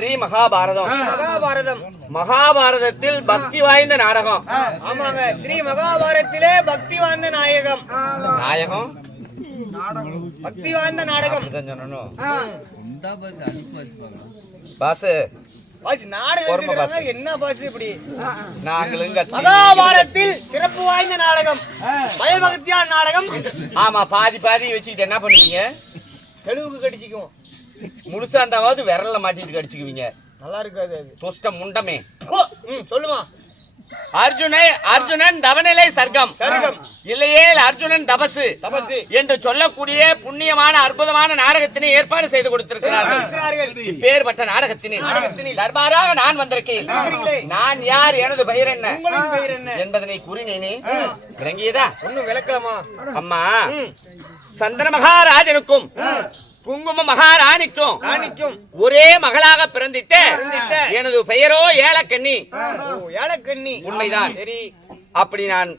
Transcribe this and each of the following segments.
ஸ்ரீ மகாபாரதம். மகாபாரதத்தில் பக்தி வாய்ந்த நாடகம். ஆமாங்க, ஸ்ரீ மகாபாரதத்திலே பக்தி வாய்ந்த நாயகம். பக்தி வாய்ந்த நாடகம் பாசு. நாடகம் என்ன பாசு இப்படி? மகாபாரதத்தில் சிறப்பு வாய்ந்த நாடகம், பயபக்தியான நாடகம். ஆமா, பாதி பாதி வச்சுக்கிட்டு என்ன பண்ணுவீங்க? தெலுங்குக்கு கடிச்சுக்குவோம். முழுசா இருந்தாவது விரல்ல மாட்டிட்டு கடிச்சுக்குவீங்க. நல்லா இருக்காது அது. துஷ்ட முண்டமே. சொல்லுமா. அர்ஜுனன் தவநிலை சர்க்கம் இல்லையே அர்ஜுனன் தபசு என்று சொல்லக்கூடிய புண்ணியமான அற்புதமான நாடகத்தினை ஏற்பாடு செய்து கொடுத்திருக்கிறார்கள். இப்பேற்பட்ட நாடகத்தினை தர்பாராக நான் வந்திருக்கேன். நான் யார், எனது பெயர் என்ன என்பதனை கூறினேனே, விளங்கியதா? ஒன்னும் விளக்கலாமா? அம்மா, சந்தன மகாராஜனுக்கும் குங்கும மகாராணிக்கும் ஒரே மகளாக பிறந்திட்ட எனது பெயரோ ஏலக்கண்ணி. ஏலக்கண்ணி உண்மைதான். அப்படி நான்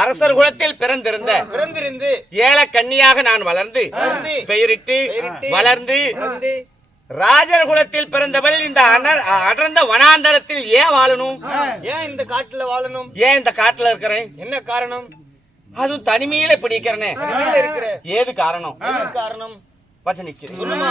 அரசர் குலத்தில் பிறந்திருந்து ஏலக்கண்ணியாக நான் வளர்ந்து பெயரிட்டு வளர்ந்து ராஜர் குலத்தில் பிறந்தவள் இந்த அடர்ந்த வனாந்தரத்தில் ஏன் வாழணும்? ஏன் இந்த காட்டுல வாழணும்? ஏன் இந்த காட்டுல இருக்கிறேன்? என்ன காரணம்? அதுவும் தனிமையில இப்படி இருக்கிறேன். ஏது காரணம்? காரணம் வச்சனிக்கு சொல்லுமா.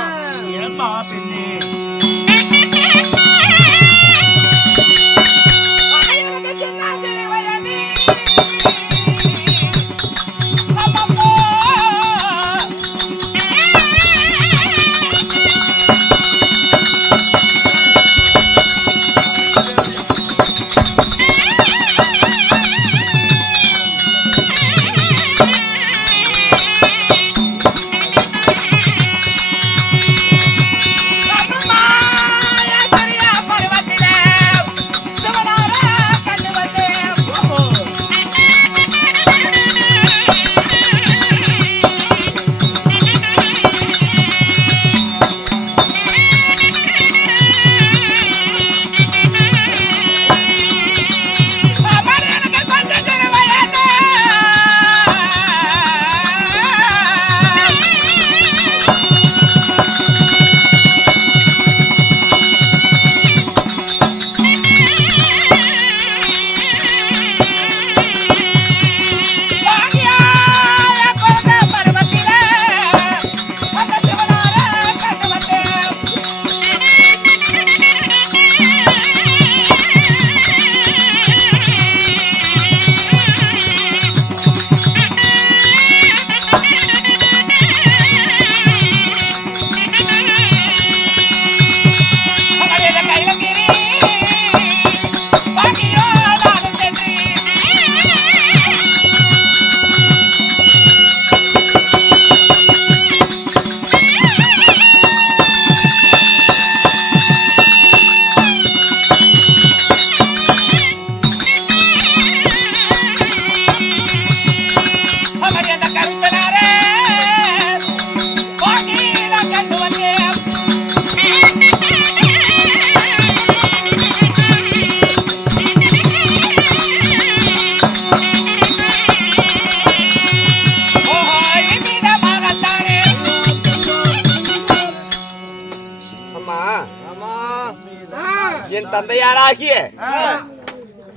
என் தந்தையாராகிய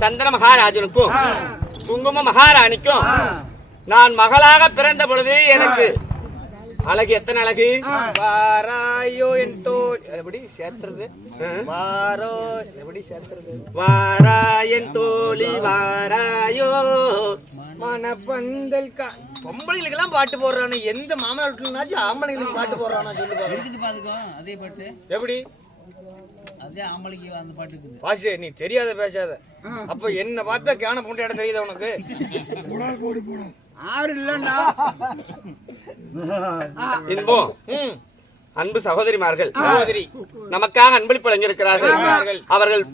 சந்தன மகாராஜனுக்கும் குங்கும மகாராணிக்கும் நான் மகளாக பிறந்த பொழுது எனக்கு அழகு எத்தனை அழகு! வாராயோ என்டோ எப்படி சேர்த்துறது? வாரோ எப்படி சேர்த்துறது? வாராயன் தோழி வாராயோ மனப்பந்தல் பொம்பளைகளுக்கெல்லாம் பாட்டு போடுறானு. எந்த மாமனாச்சும் ஆம்பளைங்களுக்கு பாட்டு போடுறானா சொல்லு. அதே பாட்டு எப்படி? அதே ஆம்பளைக்கு அந்த பாட்டு வாசி, நீ தெரியாத பேசாத. அப்ப என்ன பார்த்தா கேன பொண்ணு இடம் தெரியுதா உனக்கு? ஆறு இல்லண்டா. இன்பம் அன்பு சகோதரிமார்கள் நமக்காக அன்பளிப்பு வழங்கியிருக்கிறார்கள். அவர்கள்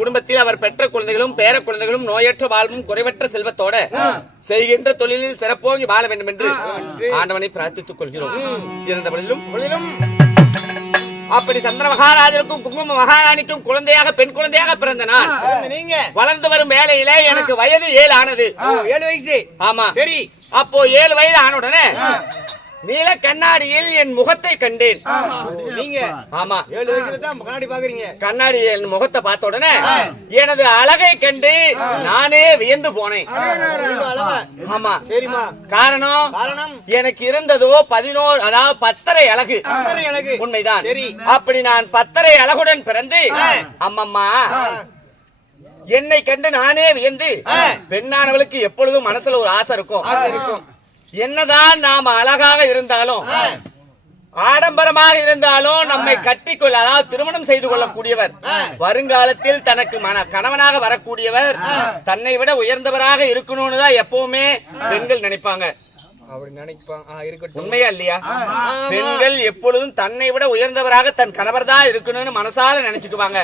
குடும்பத்தில் அவர் பெற்ற குழந்தைகளும் பேர குழந்தைகளும் நோயற்ற வாழ்வும் குறைவற்ற செல்வத்தோட செய்கின்ற தொழிலில் சிறப்போங்கி வாழ வேண்டும் என்று ஆண்டவனை பிரார்த்தித்துக் கொள்கிறோம். இருந்த பொழுதிலும் அப்படி சந்திர மகாராஜனுக்கும் குங்கும மகாராணிக்கும் குழந்தையாக பெண் குழந்தையாக பிறந்த நான் நீங்க வளர்ந்து வரும் வேளையில எனக்கு வயது 7 ஆனது. 7 வயசு. ஆமா, சரி. அப்போ 7 வயது ஆன உடனே நீல கண்ணாடியில் என் முகத்தை கண்டேன். நீங்க ஆமா 7 வயசுல தான் கண்ணாடி பாக்குறீங்க. கண்ணாடி என் முகத்தை பார்த்த உடனே எனது அழகை கண்டு நானே வியந்து போனேன். ஆமா சரிமா. காரணம் எனக்கு இருந்ததோ 11, அதாவது 10.5 அழகு. உண்மைதான். சரி. அப்படி நான் 10.5 அழகுடன் பிறந்து அம்மம்மா என்னை கண்டு நானே வியந்து, பெண்ணானவளுக்கு எப்பொழுதும் மனசுல ஒரு ஆசை இருக்கும். என்னதான் நாம் அழகாக இருந்தாலும் ஆடம்பரமாக இருந்தாலும் நம்மை கட்டிக்கொள்ள, அதாவது திருமணம் செய்து கொள்ளக்கூடியவர், வருங்காலத்தில் தனக்கு கணவனாக வரக்கூடியவர் தன்னை விட உயர்ந்தவராக இருக்கணும்னு தான் எப்பவுமே பெண்கள் நினைப்பாங்க. அப்படி நினைப்பாங்க. உண்மையா இல்லையா? பெண்கள் எப்பொழுதும் தன்னை விட உயர்ந்தவராக தன் கணவர் தான் இருக்கணும்னு மனசால நினைச்சுக்குவாங்க.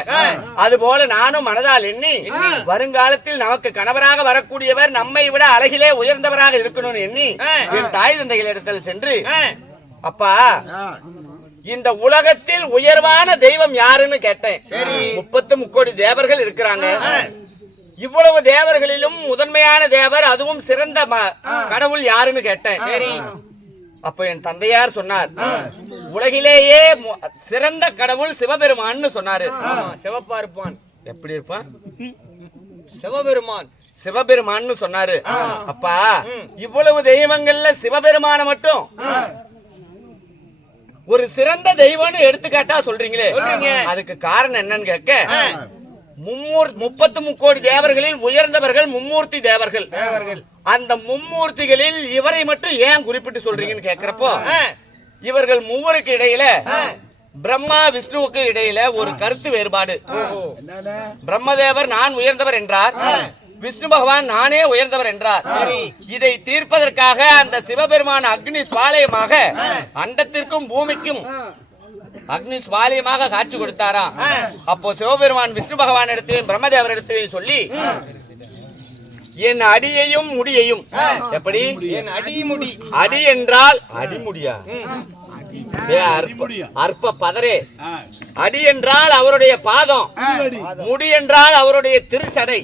அது போல நானும் மனதால் எண்ணி வருங்காலத்தில் நமக்கு கணவராக வரக்கூடியவர் நம்மை விட அழகிலே உயர்ந்தவராக இருக்கணும்னு எண்ணி என் தாய் தந்தைகளிடத்தில் சென்று, அப்பா இந்த உலகத்தில் உயர்வான தெய்வம் யாருன்னு கேட்டேன். 33 கோடி தேவர்கள் இருக்கிறாங்க. இவ்வளவு தேவர்களிலும் முதன்மையான தேவர், அதுவும் சிறந்த கடவுள் யாருன்னு கேட்டேன். சரி. அப்ப என் தந்தையார் சொன்னார், உலகிலேயே சிறந்த கடவுள் சிவபெருமான்னு சொன்னாரு. சிவப்பா இருப்பான். எப்படி இருப்பான்? சிவபெருமான் சொன்னாரு. அப்பா இவ்வளவு தெய்வங்கள்ல சிவபெருமான மட்டும் ஒரு சிறந்த தெய்வம்னு எடுத்துக்காட்டா சொல்றீங்களே, அதுக்கு காரணம் என்னன்னு கேட்க, 33 கோடி தேவர்களில் உயர்ந்தவர்கள் மும்மூர்த்தி தேவர்கள். அந்த மும்மூர்த்திகளில் இவரை மட்டும் ஏன் குறிப்பிட்டு சொல்றீங்கன்னு கேக்குறப்போ, இவர்கள் மூவருக்கு இடையில பிரம்மா விஷ்ணுவுக்கு இடையில ஒரு கருத்து வேறுபாடு. பிரம்மதேவர் நான் உயர்ந்தவர் என்றார், விஷ்ணு பகவான் நானே உயர்ந்தவர் என்றார். இதை தீர்ப்பதற்காக அந்த சிவபெருமான் அக்னி ஸ்வாலயமாக அண்டத்திற்கும் பூமிக்கும் அக்னி ஸ்வாலயமாக காட்சி கொடுத்தாராம். அப்போ சிவபெருமான் விஷ்ணு பகவான் இடத்திலையும் பிரம்மதேவர் இடத்திலையும் சொல்லி, என் அடியையும் முடியையும், எப்படி என் அடிமுடி, அடி என்றால் அடிமுடியா, அற்ப பதரே, அடி என்றால் அவருடைய பாதம், முடி என்றால் அவருடைய திருச்சடை,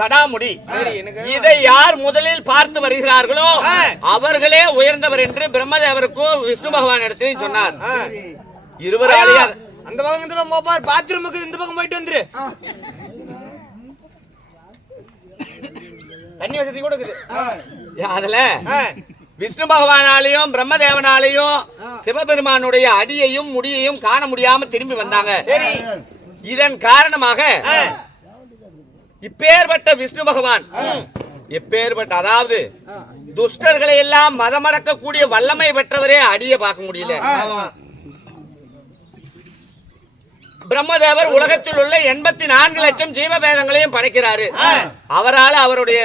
சடாமுடி. இதை யார் முதலில் பார்த்து வருகிறார்களோ அவர்களே உயர்ந்தவர் என்று பிரம்மதேவருக்கும் விஷ்ணு பகவான் இடத்திலையும் சொன்னார். இருவராலேயே அந்த பக்கம் இந்த பக்கம் பாத்ரூமுக்கு இந்த பக்கம் போயிட்டு வந்துரு, தண்ணி வசதி கூட இருக்குது. அதுல விஷ்ணு பகவானாலையும் பிரம்மதேவனாலையும் சிவபெருமானுடைய அடியையும் முடியையும் காண முடியாம திரும்பி வந்தாங்க. இதன் காரணமாக இப்பேற்பட்ட விஷ்ணு பகவான் எப்பேற்பட்ட, அதாவது துஷ்டர்களை எல்லாம் மதமடக்கக்கூடிய வல்லமை பெற்றவரே அடிய பார்க்க முடியல. பிரம்மதேவர் உலகத்தில் உள்ள 84 லட்சம் ஜீவபேதங்களையும் படைக்கிறாரு. அவரால் அவருடைய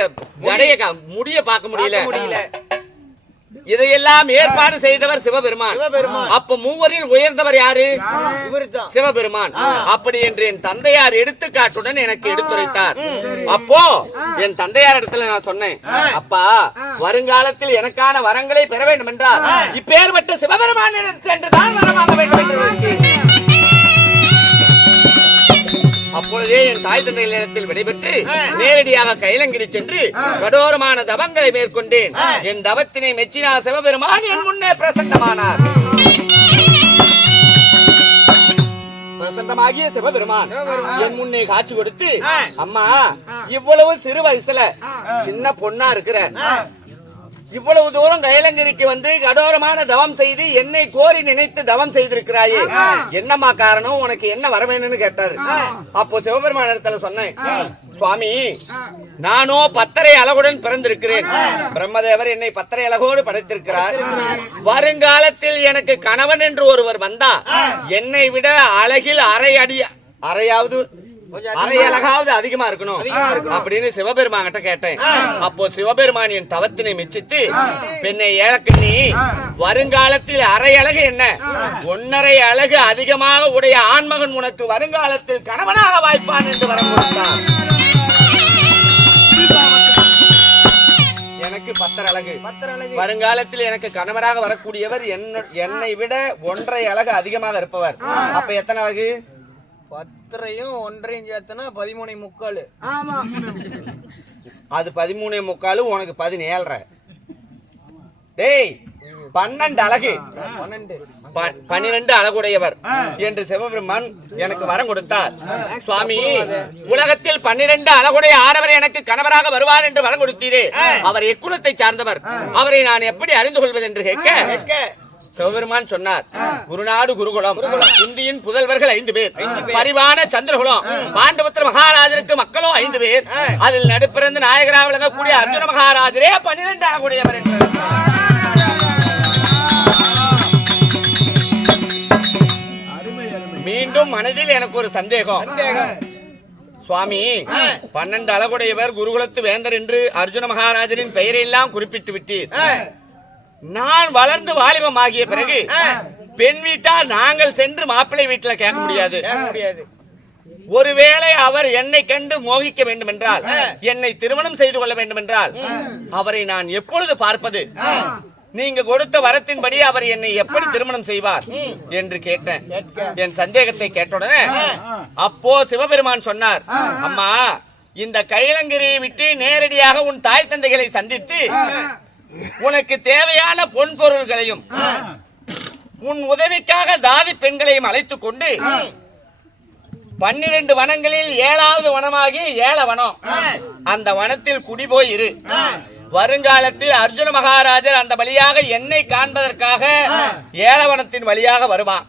ஜடைய முடிய பார்க்க முடியல. இதையெல்லாம் ஏற்பாடு செய்தவர் சிவபெருமான். அப்ப மூவரில் உயர்ந்தவர் யாரு? சிவபெருமான். அப்படி என்று என் தந்தையார் எடுத்துக்காட்டுடன் எனக்கு எடுத்துரைத்தார். அப்போ என் தந்தையார் இடத்துல நான் சொன்னேன், அப்பா வருங்காலத்தில் எனக்கான வரங்களை பெற வேண்டும் என்றால் இப்பேற்பட்ட சிவபெருமானிடம் சென்றுதான் வரமாக வேண்டும் என்று. அப்பொழுதே என் தாய் தந்தையிடத்தில் விடைபெற்று நேரடியாக கைலங்கிரி சென்று கடோரமான தவங்களை மேற்கொண்டேன். என் தவத்தினை மெச்சினார் சிவபெருமான் என் முன்னே பிரசன்னமானார். பிரசன்னமாகிய சிவபெருமான் என் முன்னே காட்சி கொடுத்து, அம்மா இவ்வளவு சிறு வயசுல சின்ன பொண்ணா இருக்கிற, இவ்வளவு தூரம் கைலங்கிரிக்கு வந்து கடோரமான தவம் செய்து என்னை கோரி நினைத்து தவம் செய்திருக்கிறாயே, என்னம்மா காரணம், உனக்கு என்ன வர வேணும்னு கேட்டாரு. அப்போ சிவபெருமான இடத்துல சொன்னேன், சுவாமி நானோ 10.5 அழகுடன் பிறந்திருக்கிறேன். பிரம்மதேவர் என்னை 10.5 அழகோடு படைத்திருக்கிறார். வருங்காலத்தில் எனக்கு கணவன் என்று ஒருவர் வந்தா என்னை விட அழகில் அரையாவது அழகாவது அதிகமா இருக்கணும் அப்படின்னு சிவபெருமான் கிட்ட கேட்டேன். அப்போ சிவபெருமான் என் தவத்தினை மெச்சித்து, பெண்ணை ஏழக்கண்ணி, வருங்காலத்தில் அரை அழகு என்ன 1.5 அழகு அதிகமாக உடைய ஆண்மகன் உனக்கு வருங்காலத்தில் கணவனாக வாய்ப்பான் என்று வரம் கொடுத்தார். எனக்கு 10 அழகு, வருங்காலத்தில் எனக்கு கணவராக வரக்கூடியவர் என்னை விட 1.5 அழகு அதிகமாக இருப்பவர். அப்ப எத்தனை அழகு? 10யும் 1யும் சேர்த்தனா 13.75. அது 13.75, உனக்கு 17.5. டேய் 12 அழகு 12 அழகுடையவர் என்று சிவபெருமான் எனக்கு வரம் கொடுத்தார். சுவாமி, உலகத்தில் 12 அழகுடைய ஆடவர் எனக்கு கணவராக வருவார் என்று வரம் கொடுத்தீரே, அவர் எக்குலத்தை சார்ந்தவர், அவரை நான் எப்படி அறிந்து கொள்வது என்று கேட்க சிவபெருமான் சொன்னார், குருநாடு குருகுலம், குந்தியின் புதல்வர்கள் 5 பேர், பரிவான சந்திரகுலம், பாண்டவத்திர மகாராஜருக்கு மக்களும் 5 பேர், அதில் நடுப்பிறந்து நாயகராக விளங்கக்கூடிய அர்ஜுன மகாராஜரே 12 அழகுடையவர் என்றார். மீண்டும் மனதில் எனக்கு ஒரு சந்தேகம். சுவாமி, 12 அழகுடையவர் குருகுலத்து வேந்தர் என்று அர்ஜுன மகாராஜரின் பெயரை எல்லாம் குறிப்பிட்டு விட்டீர். நான் வளர்ந்து வாலிபம் ஆகிய பிறகு பெண் வீட்டால் நாங்கள் சென்று மாப்பிள்ளை வீட்டுல கேட்க முடியாது. ஒருவேளை அவர் என்னை கண்டு மோகிக்க வேண்டும் என்றால், என்னை திருமணம் செய்து கொள்ள வேண்டும் என்றால், அவரை நான் எப்பொழுது பார்ப்பது? நீங்க கொடுத்த வரத்தின்படி அவர் என்னை எப்படி திருமணம் செய்வார் என்று கேட்டேன். என் சந்தேகத்தை கேட்டுடனே அப்போ சிவபெருமான் சொன்னார், அம்மா, இந்த கைலங்கிரியை விட்டு நேரடியாக உன் தாய் தந்தைகளை சந்தித்து உனக்கு தேவையான பொன் பொருள்களையும் உன் உதவிக்காக தாதி பெண்களையும் அழைத்துக் கொண்டு 12 வனங்களில் 7வது வனமாகி ஏலவனம், அந்த வனத்தில் குடிபோய் இரு. வருங்காலத்தில் அர்ஜுன மகாராஜர் அந்த வழியாக என்னை காண்பதற்காக ஏலவனத்தின் வழியாக வருவான்.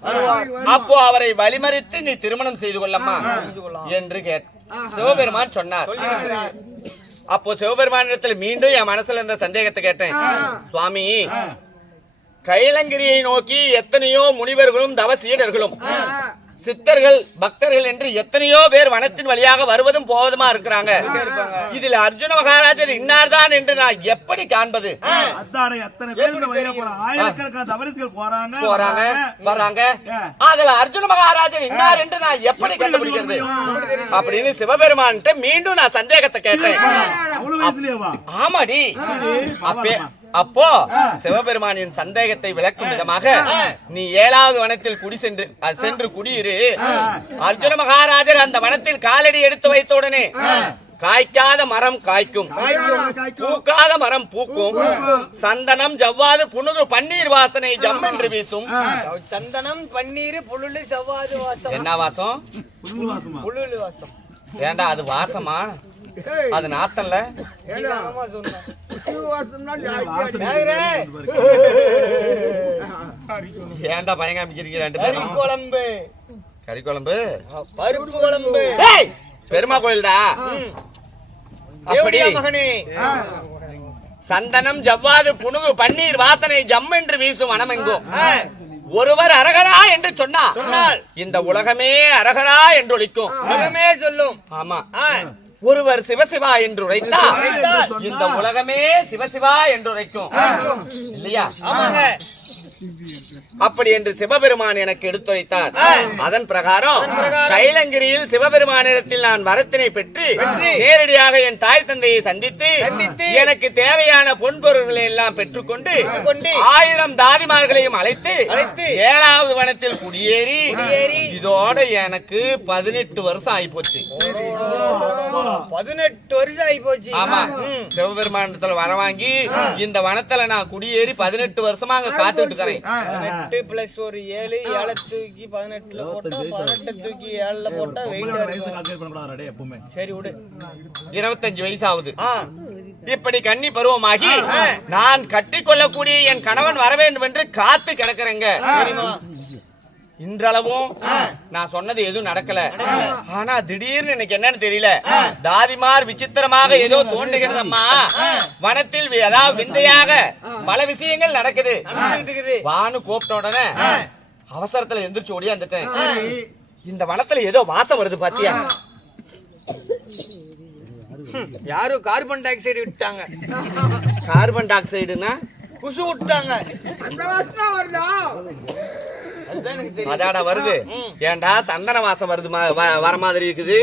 அப்போ அவரை வழிமறித்து நீ திருமணம் செய்து கொள்ளம்மா என்று சிவபெருமான் சொன்னார். அப்போ சிவபெருமானிடத்தில் மீண்டும் என் மனசுல இருந்த சந்தேகத்தை கேட்டேன். சுவாமி, கைலங்கிரியை நோக்கி எத்தனையோ முனிவர்களும் தவசீடர்களும் சித்தர்கள் பக்தர்கள் என்று எத்தனையோ பேர் வனத்தின் வழியாக வருவதும் போவதுமா இருக்கிறாங்க. இதில் அர்ஜுன மகாராஜர் இன்னார்தான் என்று நான் எப்படி காண்பது? வராங்க, அதுல அர்ஜுன மகாராஜர் இன்னார் என்று நான் எப்படி கண்டுபிடிக்கிறது அப்படின்னு சிவபெருமான் மீண்டும் நான் சந்தேகத்தை கேட்டேன். ஆமாடி. அப்போ சிவபெருமானின் சந்தேகத்தை விளக்கும் விதமாக, நீ 7வது வனத்தில் சென்று குடியிரு. அர்ஜுன மகாராஜர் அந்த வனத்தில் காலடி எடுத்து வைத்த உடனே காய்க்காத மரம் காய்க்கும், பூக்காத மரம் பூக்கும், சந்தனம் ஜவ்வாது புனுகு பன்னீர் வாசனை ஜம் என்று வீசும். சந்தனம் பன்னீர் புழுலு ஜவ்வாது வாசம். என்ன வாசம்? புழுலு வாசம். ஏண்டா அது வாசமா? அது நாத்தம்ல. ஏண்டா பயங்கர அமைச்சிருக்கீங்க 2 பேரும்? குழம்பு, கறி குழம்பு, பருப்பு குழம்பு. பெருமா கோயில்டா. அப்படி மகனே, சந்தனம் ஜவ்வாது புனுகு பன்னீர் வாசனை ஜம் என்று வீசும் வனமெங்கும் ஒருவர் அரகரா என்று சொன்னால் இந்த உலகமே அரகரா என்று ஒலிக்கும். உலகமே சொல்லும். ஆமா. ஒருவர் சிவசிவா என்று உரைத்தால் இந்த உலகமே சிவசிவா என்று உரைக்கும் இல்லையா? ஆமாங்க. அப்படி என்று சிவபெருமான் எனக்கு எடுத்துரைத்தார். அதன் பிரகாரம் கைலங்கிரியில் சிவபெருமானிடத்தில் நான் வரத்தினை பெற்று நேரடியாக என் தாய் தந்தையை சந்தித்து எனக்கு தேவையான பொன்பொருள்களை எல்லாம் பெற்றுக்கொண்டு 1000 தாதிமார்களையும் அழைத்து 7வது வனத்தில் குடியேறி இதோட எனக்கு 18 வருஷம் ஆயிப்போச்சு. 18 வருஷம் ஆயிப்போச்சு. ஆமா. சிவபெருமானத்துல வர வாங்கி இந்த வனத்துல நான் குடியேறி 18 வருஷமா அங்க காத்துட்டு இருக்கிறேன். 8 பிளஸ் ஒரு 7, 7 தூக்கி 18ல போட்டா 18 தூக்கி 7ல போட்டா வெயிட் இருக்கும். சரி விடு, 25 வயசு ஆகுது. இப்படி கன்னி பருவமாகி நான் கட்டிக்கொள்ளக்கூடிய என் கணவன் வர வேண்டும் என்று காத்து கிடக்குறேங்க. இன்றளவும் நான் சொன்னது எதுவும் நடக்கல. ஆனா திடீர்னு எனக்கு என்னன்னு தெரியல, தாதிமார் விசித்திரமாக ஏதோ தோன்றுகிறது அம்மா. வனத்தில் அதாவது விந்தையாக பல விஷயங்கள் நடக்குது. வானு கூப்பிட்ட உடனே அவசரத்துல எந்திரிச்சு ஓடியாந்துட்டேன். இந்த வனத்துல ஏதோ வாசம் வருது பாத்தியா? யாரும் கார்பன் டை ஆக்சைடு விட்டாங்க. கார்பன் டை ஆக்சைடுனா குசு விட்டாங்க. அதாடா வருது. ஏண்டா சந்தன வாசம் வருது வர மாதிரி இருக்குது,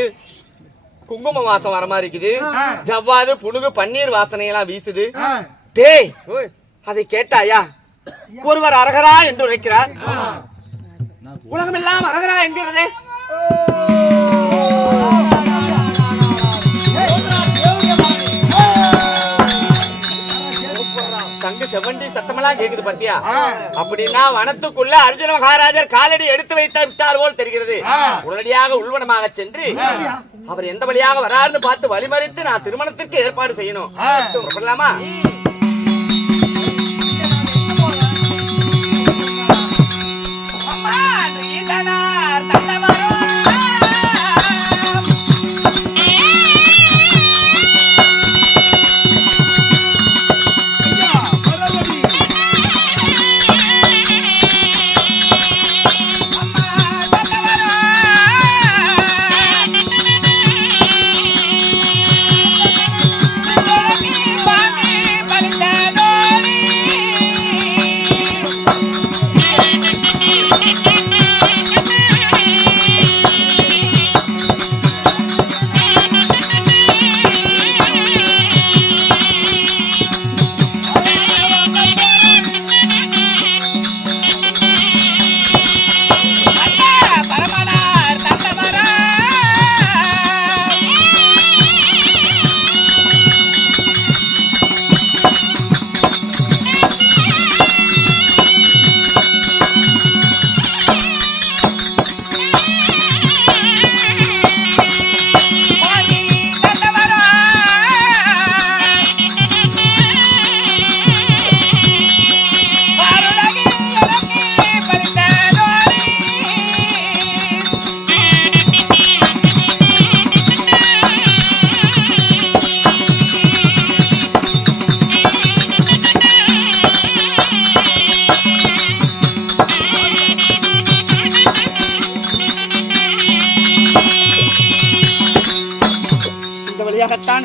குங்கும வாசம் வர மாதிரி இருக்குது, ஜவ்வாது புனுகு பன்னீர் வாசனை எல்லாம் வீசுது. டேய், அதை கேட்டாயா? ஒருவர் அரகரா என்று உரைக்கிறார். உலகம் எல்லாம் அரகரா என்கிறது. சங்கு செவண்டி சத்தமெல்லாம் கேக்குது பாத்தியா? அப்படின்னா வனத்துக்குள்ள அர்ஜுன மகாராஜர் காலடி எடுத்து விட்டார் போல் தெரிகிறது. உடனடியாக உள்வனமாக சென்று அவர் எந்த வழியாக வராருன்னு பார்த்து வழிமறித்து நான் திருமணத்திற்கு ஏற்பாடு செய்யணும். புறப்படலாமா?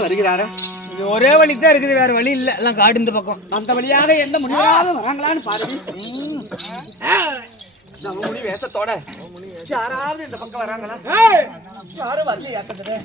வருகிறாரா? ஒரே வழி தான் இருக்குது, வேற வழி இல்ல. எல்லாம் காடு இந்த பக்கம். அந்த வழியாக எந்த முடிவாக வராங்களான்னு பாருங்க. நம்ம முடி வேஷத்தோட யாராவது இந்த பக்கம் வராங்களா? யாரும் வந்து ஏத்தது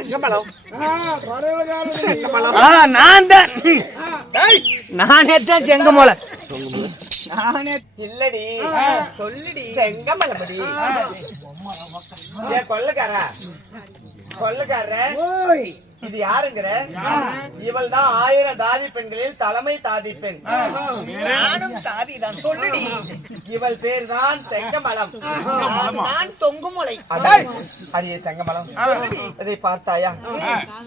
செங்கமலம் நான் தான் நானே தான் செங்கமோல நானே இல்லடி சொல்லுடி செங்கமலபடி ஏ கொள்ளுக்கார இது யாருங்கிற இவள் தான் 1000 தாதி பெண்களில் தலைமை தாதி பெண் நானும் தாதி தான் சொல்லுடி இவள் பேர் தான் செங்கமலம் நான் தொங்குமலை அடியே செங்கமலம் இதை பார்த்தாயா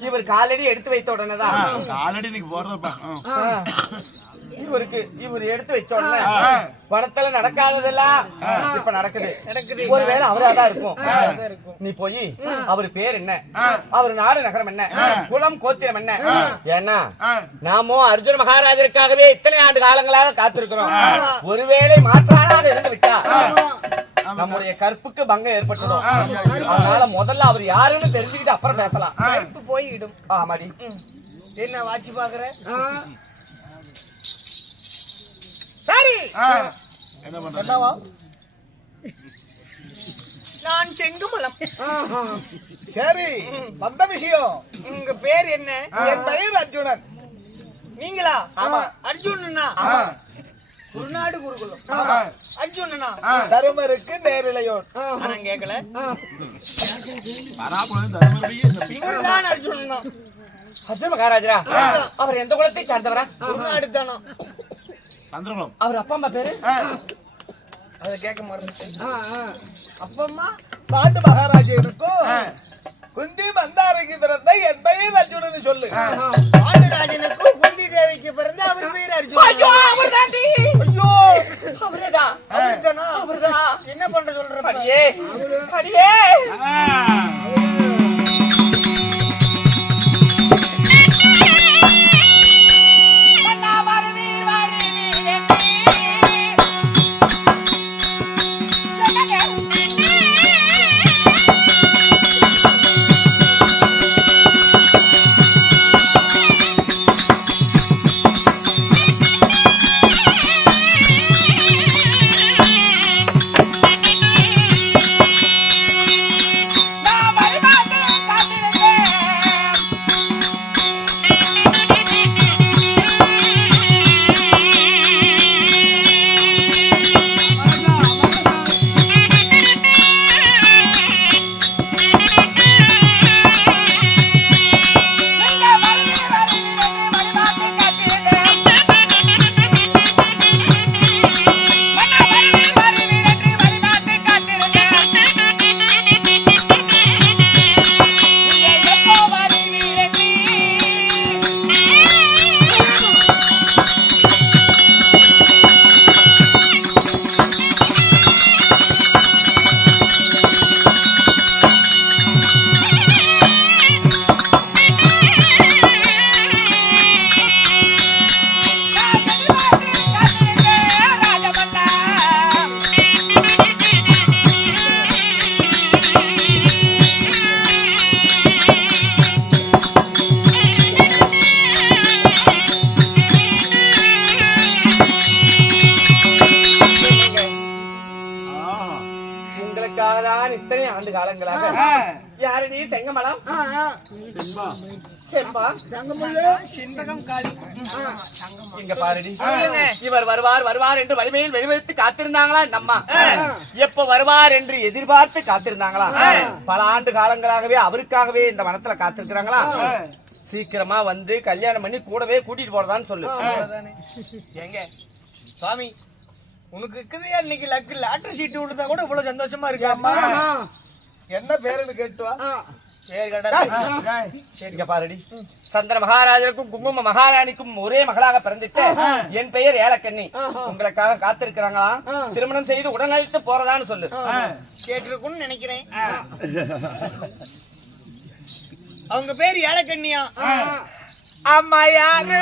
இவர் காலடி எடுத்து வைத்த உடனேதான் காலடி நீங்க போறதப்பா இவர் எடுத்து வச்ச உடனே வனத்துல நடக்காததெல்லாம் இப்ப நடக்குது ஒருவேளை அவராதான் இருக்கும் நீ போய் அவர் பேர் என்ன அவர் நாடு நகரம் என்ன குலம் கோத்திரம் என்ன ஏன்னா நாமோ அர்ஜுன மகாராஜருக்காகவே இத்தனை ஆண்டு காலங்களாக காத்திருக்கிறோம் ஒருவேளை மாற்றானாக இருந்து விட்டா நம்முடைய கற்புக்கு பங்கம் ஏற்பட்டுடும் அதனால முதல்ல அவர் யாருன்னு தெரிஞ்சுக்கிட்டு அப்புறம் பேசலாம் கற்பு போய்விடும் ஆமாடி என்ன வாட்சி பாக்குற சரி என்ன பண்றா நான் செங்குமலம் சரி வந்த விஷயம் உங்க பேர் என்ன என் பெயர் அர்ஜுனன் நீங்களா ஆமா. அர்ஜுனனா குருநாடு குருகுலம் அர்ஜுனனா தருமருக்கு நேரிலையோன் நான் கேட்கல பராபுரம் தர்மபுரி இவர்தான் அர்ஜுனனா அர்ஜுன மகாராஜரா அவர் எந்த குலத்தை சார்ந்தவரா குருநாடு தானோ சந்திரகுலம் அவர் அப்பா அம்மா பேரு அத கேட்க மறந்துட்டேன் அப்பம்மா பாண்டு மகாராஜனுக்கும் குந்தி மந்தாரைக்கு பிறந்த என் பெயர் அர்ஜுனன் சொல்லு பாண்டுராஜனுக்கும் குந்தி தேவிக்கு பிறந்த அவர் பேர் அர்ஜுனன் ஐயோ அவரேதான் அவர்தானா? அவர்தான் என்ன பண்ற சொல்ற அடியே அடியே இத்தனை ஆண்டு காலங்களாக யாரடி செங்கமலம் செம்பா சிந்தகம் காளி இங்க பாருடி இவர் வருவார் என்று வலிமையில் வெளிவெடுத்து காத்திருந்தாங்களா நம்ம எப்ப வருவார் என்று எதிர்பார்த்து காத்திருந்தாங்களா பல ஆண்டு காலங்களாகவே அவருக்காகவே இந்த வனத்துல காத்திருக்கிறாங்களா சீக்கிரமா வந்து கல்யாணம் பண்ணி கூடவே கூட்டிட்டு போறதான்னு சொல்லு எங்க சுவாமி உனக்கு இருக்குதே இன்னைக்கு லக்கு லாட்டரி சீட்டு விட்டுதா கூட இவ்வளவு சந்தோஷமா இருக்காமா என்ன பேருன்னு கேட்டுவா சரிங்க பாருடி சந்திர மகாராஜருக்கும் குங்கும மகாராணிக்கும் ஒரே மகளாக பிறந்துட்டு என் பெயர் ஏலக்கண்ணி உங்களுக்காக காத்திருக்கிறாங்களா திருமணம் செய்து உடனழித்து போறதான்னு சொல்லு கேட்டிருக்கும்னு நினைக்கிறேன் அவங்க பேர் ஏலக்கண்ணியா அம்மா யாரு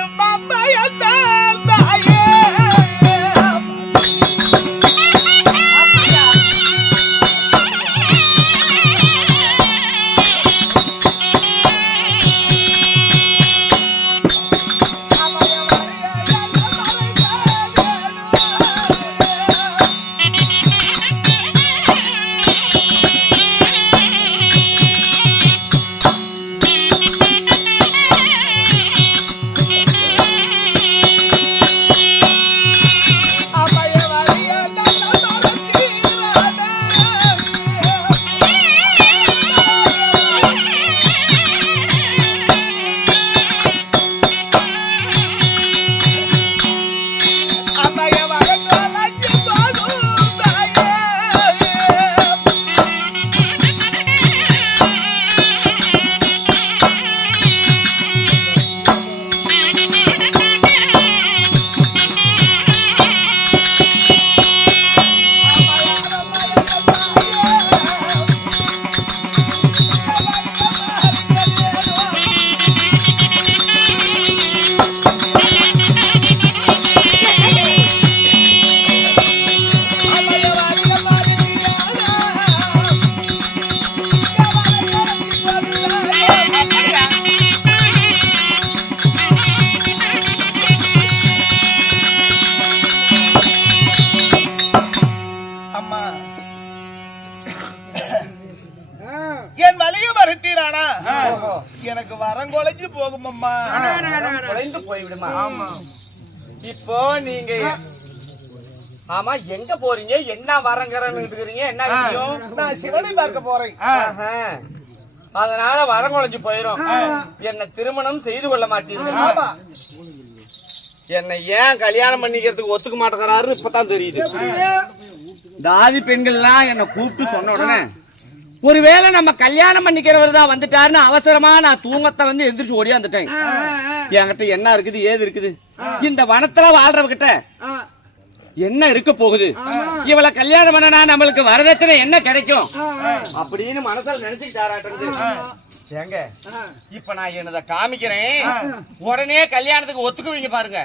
மறுத்தீரானா எனக்கு வரங்கொலைஞ்சு போகும் அம்மா. குறைந்து போய்விடுமா? இப்போ நீங்க ஆமா எங்க போறீங்க? என்ன வரங்கறன்னு இருக்கிறீங்க? என்ன விஷயம்? நான் சிவனை பார்க்க போறேன். அதனால வரங்குழைஞ்சு போயிரும். என்ன திருமணம் செய்து கொள்ள மாட்டீர்கள். என்னை ஏன் கல்யாணம் பண்ணிக்கிறதுக்கு ஒத்துக்க மாட்டேங்கிறாரு இப்பதான் தெரியுது. தாதி பெண்கள்லாம் என்ன கூப்பிட்டு சொன்ன உடனே ஒருவேளை நம்ம கல்யாணம் பண்ணிக்கிறவர் தான் வந்துட்டாருன்னு அவசரமா நான் தூங்கத்தை வந்து எந்திரிச்சு ஓடியாந்துட்டேன். என்கிட்ட என்ன இருக்குது ஏது இருக்குது? இந்த வனத்துல வாழ்றவகிட்ட என்ன இருக்க போகுது? இவளை கல்யாணம் பண்ணனா நம்மளுக்கு வரதட்சணை என்ன கிடைக்கும் அப்படின்னு மனசுல நினைச்சுக்கிட்டாராட்டு. ஏங்க இப்ப நான் என்னத காமிக்கிறேன், உடனே கல்யாணத்துக்கு ஒத்துக்குவீங்க பாருங்க.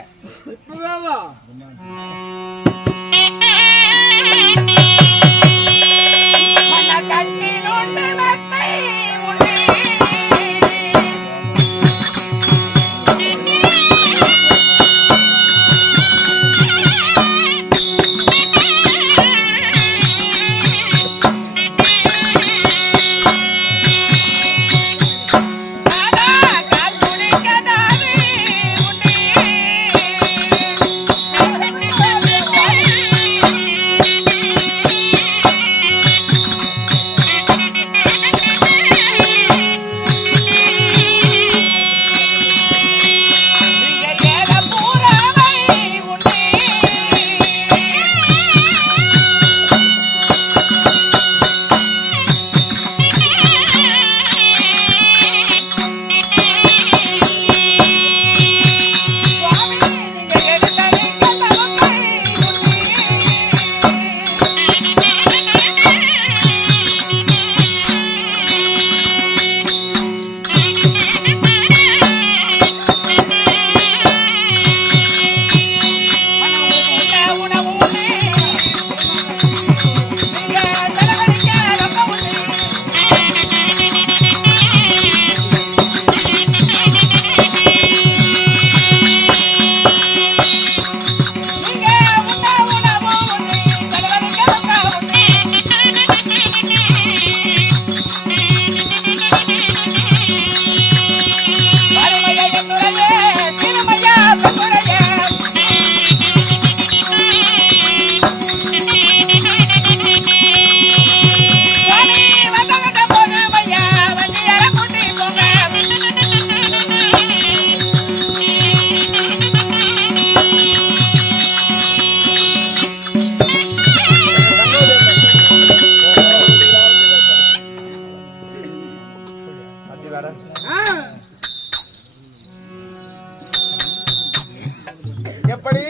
எப்படி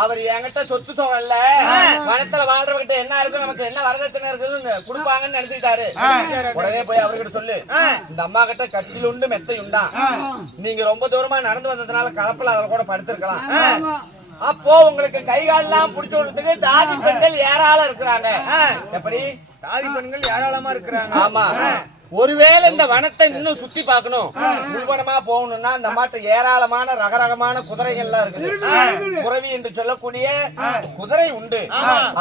அவர் என்கிட்ட சொத்து சோழல்ல வனத்துல வாழ்றவங்கிட்ட என்ன இருக்கு, நமக்கு என்ன வரதட்சணை இருக்குன்னு கொடுப்பாங்கன்னு நினைச்சுட்டாரு. உடனே போய் அவர்கிட்ட சொல்லு, இந்த அம்மா கிட்ட கட்டில் உண்டு மெத்தை உண்டா, நீங்க ரொம்ப தூரமா நடந்து வந்ததுனால கலப்பல அதில் கூட படுத்திருக்கலாம். அப்போ உங்களுக்கு கை காலெல்லாம் புடிச்சு விடுறதுக்கு தாதி பெண்கள் ஏராளம் இருக்கிறாங்க. எப்படி தாதி பெண்கள் ஏராளமா இருக்கிறாங்க? ஆமா. ஒருவேளை இந்த வனத்தை இன்னும் சுத்தி பார்க்கணும், உள்வனமா போகணும்னா இந்த மாட்டு ஏராளமான ரகரகமான குதிரைகள் எல்லாம் இருக்குது. குறவி என்று சொல்லக்கூடிய குதிரை உண்டு.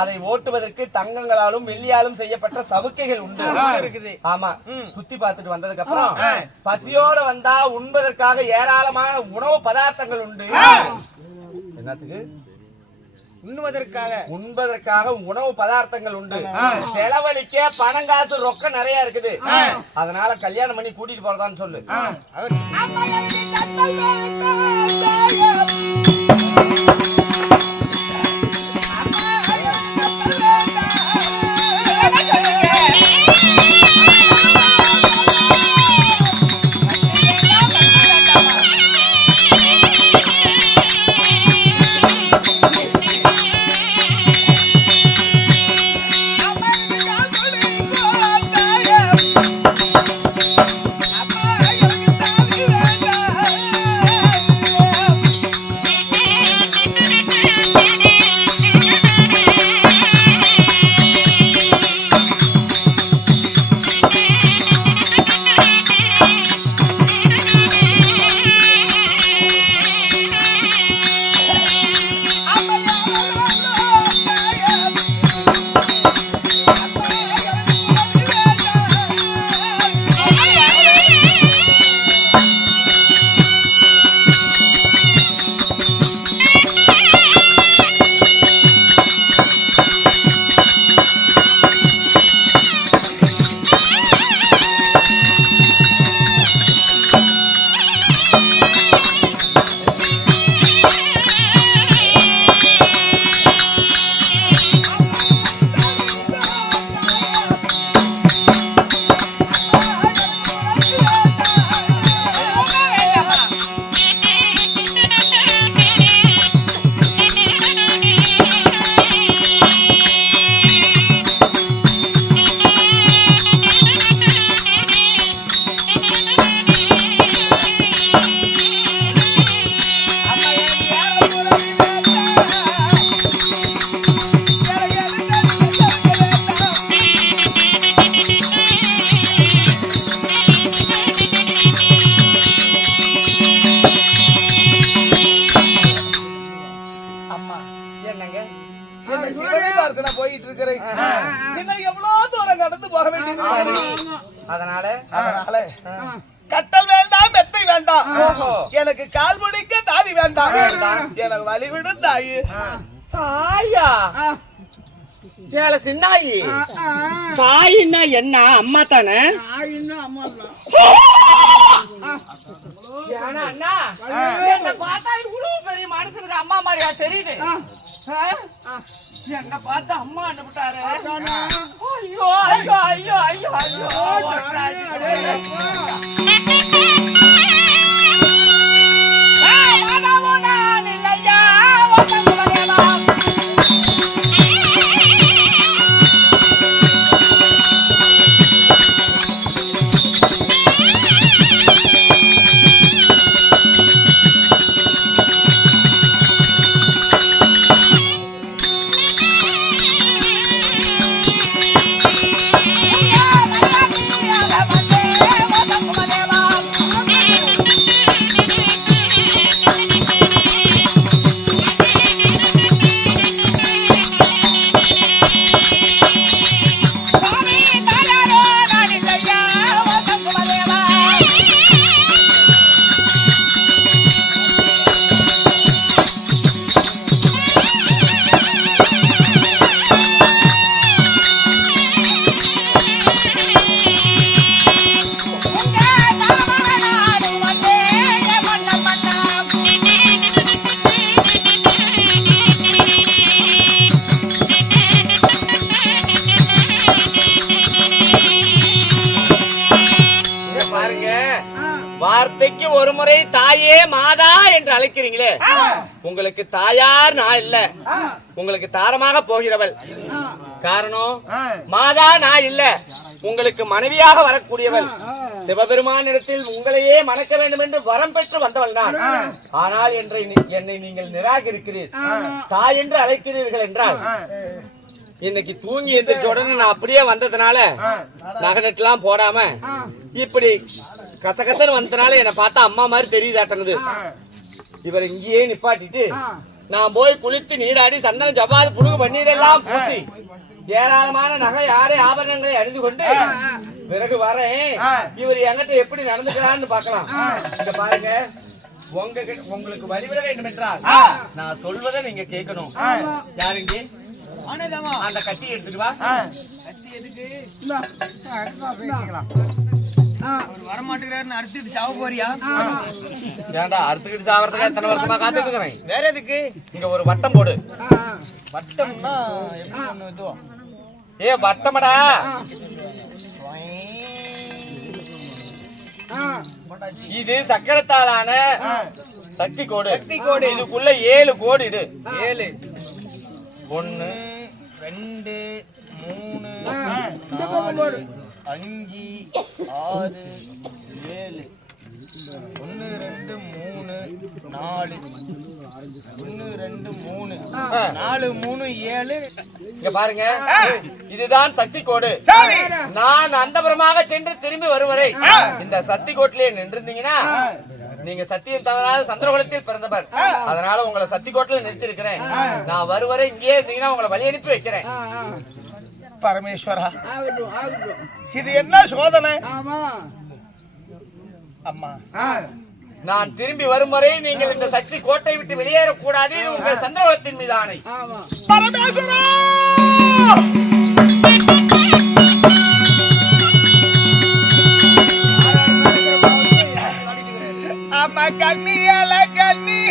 அதை ஓட்டுவதற்கு தங்கங்களாலும் வெள்ளியாலும் செய்யப்பட்ட சவுக்கைகள் உண்டு இருக்குது. ஆமா. சுத்தி பார்த்துட்டு வந்ததுக்கு அப்புறம் பசியோட வந்தா உண்பதற்காக ஏராளமான உணவு பதார்த்தங்கள் உண்டு. என்னத்துக்கு? உண்பதற்காக உணவு பதார்த்தங்கள் உண்டு. செலவழிக்க பணம் காசு ரொக்கம் நிறைய இருக்குது. அதனால கல்யாணம் பண்ணி கூட்டிட்டு போறதான்னு சொல்லு. என்னங்க என்ன சிவனை பார்க்க நான் போயிட்டு இருக்கிறேன். இன்னும் எவ்வளவு தூரம் நடந்து போக வேண்டியது. அதனால கட்டல் வேண்டாம், மெத்தை வேண்டாம், எனக்கு கால் முடிக்க தாதி வேண்டாம். எனக்கு வழிவிடு தாயி. தாயா ஏல சின்னாயி தாயின்னா என்ன அம்மா தானே ஏன்னா அண்ணா என்ன பார்த்தா இவ்வளவு பெரிய மனுஷனுக்கு அம்மா மாதிரியா தெரியுது என்ன பார்த்தா அம்மா அனுப்பிட்டாரு ஐயோ ஐயோ ஐயோ ஐயோ ஐயோ வார்த்தைக்கு ஒரு முறை தாயே மாதா என்று அழைக்கிறீங்களே உங்களுக்கு தாயார் நான் இல்ல உங்களுக்கு தாரமாக போகிறவள் காரணம் மாதா நான் இல்ல உங்களுக்கு மனைவியாக வரக்கூடியவள் சிவபெருமானிடத்தில் உங்களையே மணக்க வேண்டும் என்று வரம் பெற்று வந்தவள் தான் ஆனால் என்னை நீங்கள் நிராகரிக்கிறீர்கள் தாய் என்று அழைக்கிறீர்கள் என்றால் இன்னைக்கு தூங்கி எந்திரிச்ச உடனே நான் அப்படியே வந்ததுனால நகனெட்டுலாம் போடாம இப்படி கசகசன்னு வந்ததுனால என்ன பார்த்தா அம்மா மாதிரி தெரியுதாட்டது இவர் இங்கேயே நிப்பாட்டிட்டு நான் போய் குளித்து நீராடி சந்தன ஜவ்வாது புழுகு பன்னீர் எல்லாம் பூசி ஏராளமான நகை ஆடை ஆபரணங்களை அணிந்து கொண்டு பிறகு வரேன் இவர் என்கிட்ட எப்படி நடந்துக்கிறான்னு பாக்கலாம் இங்க பாருங்க உங்களுக்கு வழிவிட வேண்டும் என்றால் நான் சொல்வதை நீங்க கேட்கணும் யாருங்க அந்த கட்டி எடுத்துட்டு வா கட்டி எதுக்கு வரமாட்டேங்கிறாருன்னு அறுத்துட்டு சாவ போறியா ஏன்டா அறுத்துக்கிட்டு சாவறதுக்கு எத்தனை வருஷமா காத்துட்டு இருக்கிறேன் வேற எதுக்கு இங்க ஒரு வட்டம் போடு வட்டம்னா எப்படி ஒண்ணு இதுவா ஏ வட்டமடா இது சக்கரத்தாலான சக்தி கோடு இதுக்குள்ள 7 கோடு இடு 7 1 2 3 4 5 6 7 1 2 3 4 1 2 3 4 3 7 இங்க பாருங்க இதுதான் சக்தி கோடு நான் அந்தபுரமாக சென்று திரும்பி வருவரை இந்த சக்தி கோட்டிலே நின்றுந்தீங்கன்னா நீங்க சத்தியம் தவறாத சந்திரகுலத்தில் பிறந்தவர் அதனால உங்களை சக்தி கோட்டில நிறுத்தி இருக்கிறேன் நான் வருவரை இங்கே இருந்தீங்கன்னா உங்களை வழி அனுப்பி வைக்கிறேன் பரமேஸ்வரா இது என்ன சோதனை அம்மா நான் திரும்பி வரும் வரை நீங்கள் இந்த சக்தி கோட்டை விட்டு வெளியேறக்கூடாது இது உங்கள் சந்திரகுலத்தின் மீது ஆணை பரமேஸ்வரா அம்மா கண்ணியல கண்ணி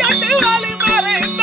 கண்ணி வாலி மறைந்த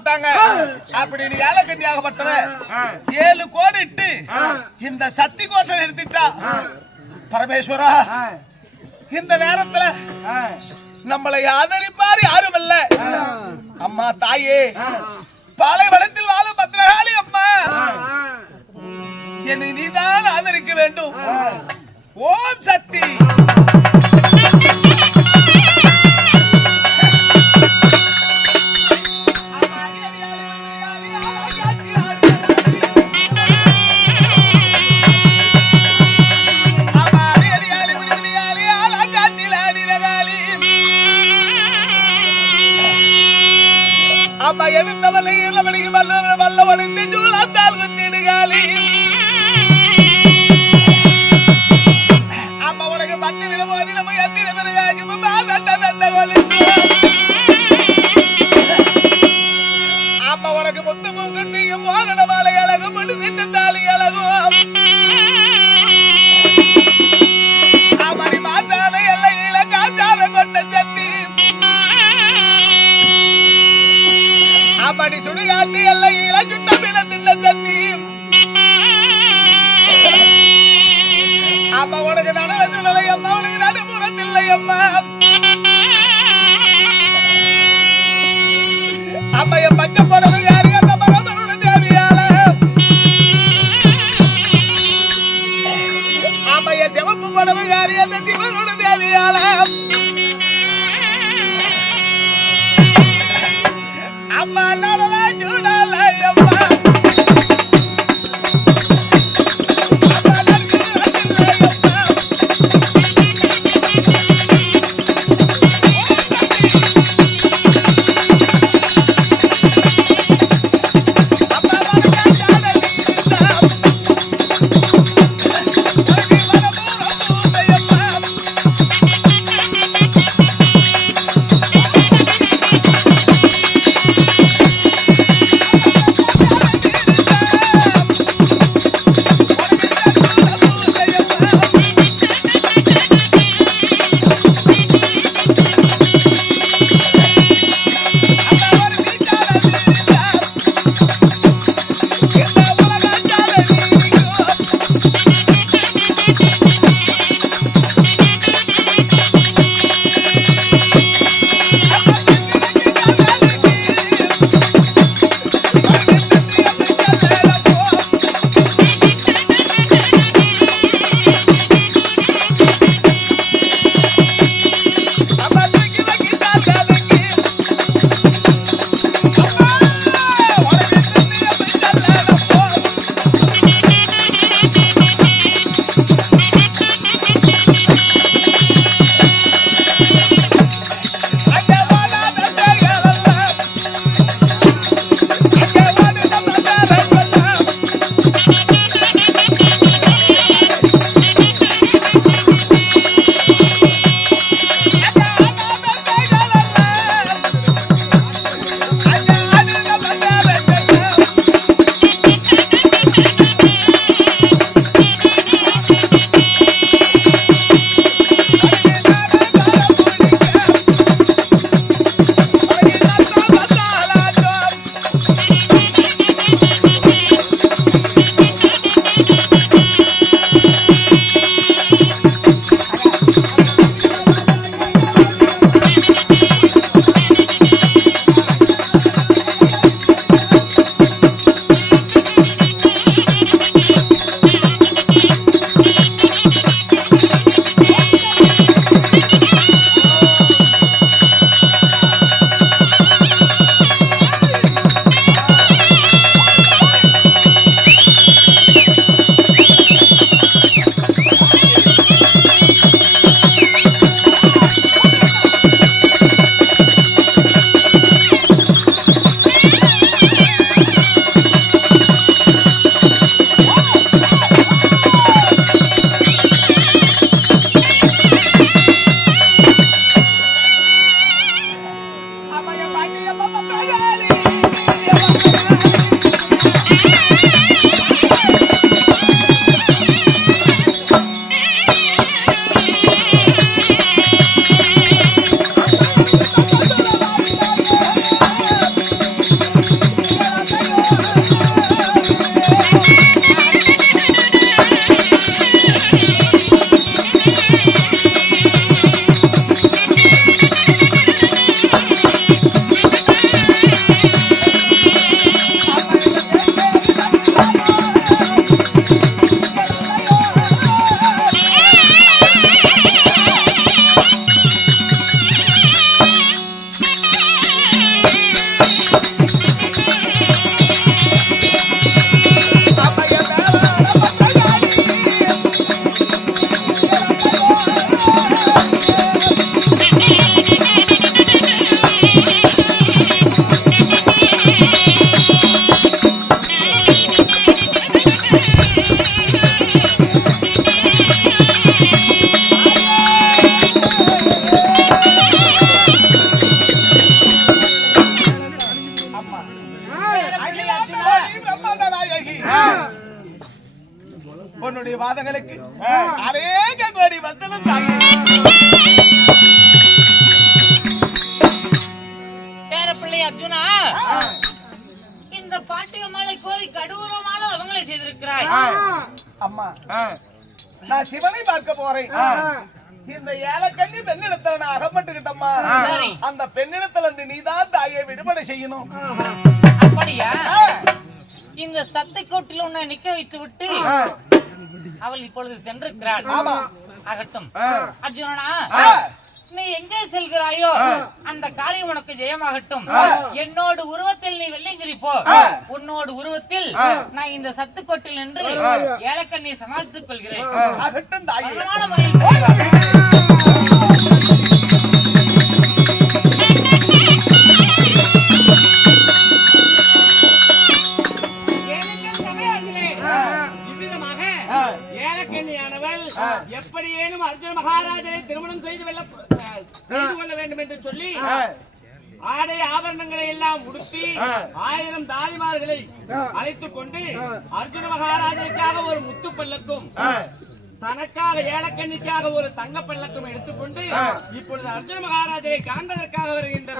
மாட்டாங்க அப்படின்னு ஏழை கட்டியாகப்பட்டவன் 7 கோடி இட்டு இந்த சக்தி கோட்டை எடுத்துட்டா. பரமேஸ்வரா, இந்த நேரத்துல நம்மளை ஆதரிப்பார் யாரும் இல்ல. அம்மா தாயே, பாலைவனத்தில் வாழும் பத்ரகாளி அம்மா, என்னை நீதான் ஆதரிக்க வேண்டும். ஓம் சக்தி. அம்மா எழுந்தவனை இளவடிக்கு வல்லவனைந்து ஜூலத்தால் குத்திடுகாலி. அம்மா உனக்கு 10 விரமோதி நம்ம எத்தின பிறகாகி அம்மா உனக்கு முத்து மூக்குத்தியும் மோகன மாலை அழகும் திட்ட தாலி அழகும். அம்மணி மாத்தான எல்லையில காச்சார கொண்ட சட்டி. அம்மணி சுடுகாட்டி எல்லையில சுட்ட பிணத்திட்ட சட்டி. அம்மா உனக்கு நடல சுடலை அம்மா, உனக்கு நடுப்புறத்தில்லை அம்மா. அம்மா என் பச்சை புடவை யாரு அந்த பரதனோட தேவியால. அம்மா என் சிவப்பு புடவை யாரு அந்த சிவனோட தேவியால. அம்மா நடல சுடல அம்மா. நான் சிவனை பார்க்க போறேன். இந்த ஏலக்கண்ணி பெண்ணிடத்துல நான் அகப்பட்டுக்கிட்டம்மா. அந்த பெண்ணிடத்துல இருந்து நீதான் தாயை விடுபட செய்யணும். அப்படியா? இந்த சத்தை கோட்டில் உன்னை நிக்க வைத்து விட்டு அவள் இப்பொழுது சென்றிருக்கிறாள். ஆகட்டும். அர்ஜுனனா, நீ எங்கே செல்கிறாயோ அந்த காரியம் உனக்கு ஜெயமாகட்டும். என்னோடு உருவத்தில் நீ வெள்ளிங்கிரி போ. உன்னோடு உருவத்தில் நான் இந்த சத்துக்கோட்டில் நின்று ஏலக்கண்ணை சமாளித்துக் கொள்கிறேன். அதனால முறையில் எப்படியேனும் அர்ஜுன மகாராஜரை திருமணம் செய்து கொள்ள வேண்டும் என்று சொல்லி ஆடை ஆபரணங்களை எல்லாம் உடுத்தி 1000 தாதிமார்களை அழைத்துக் கொண்டு அர்ஜுன மகாராஜருக்காக ஒரு முத்து பல்லக்கும் தனக்காக ஏலக்கண்ணிக்காக ஒரு தங்க பல்லக்கும் எடுத்துக்கொண்டு இப்பொழுது அர்ஜுன மகாராஜரை காண்பதற்காக வருகின்ற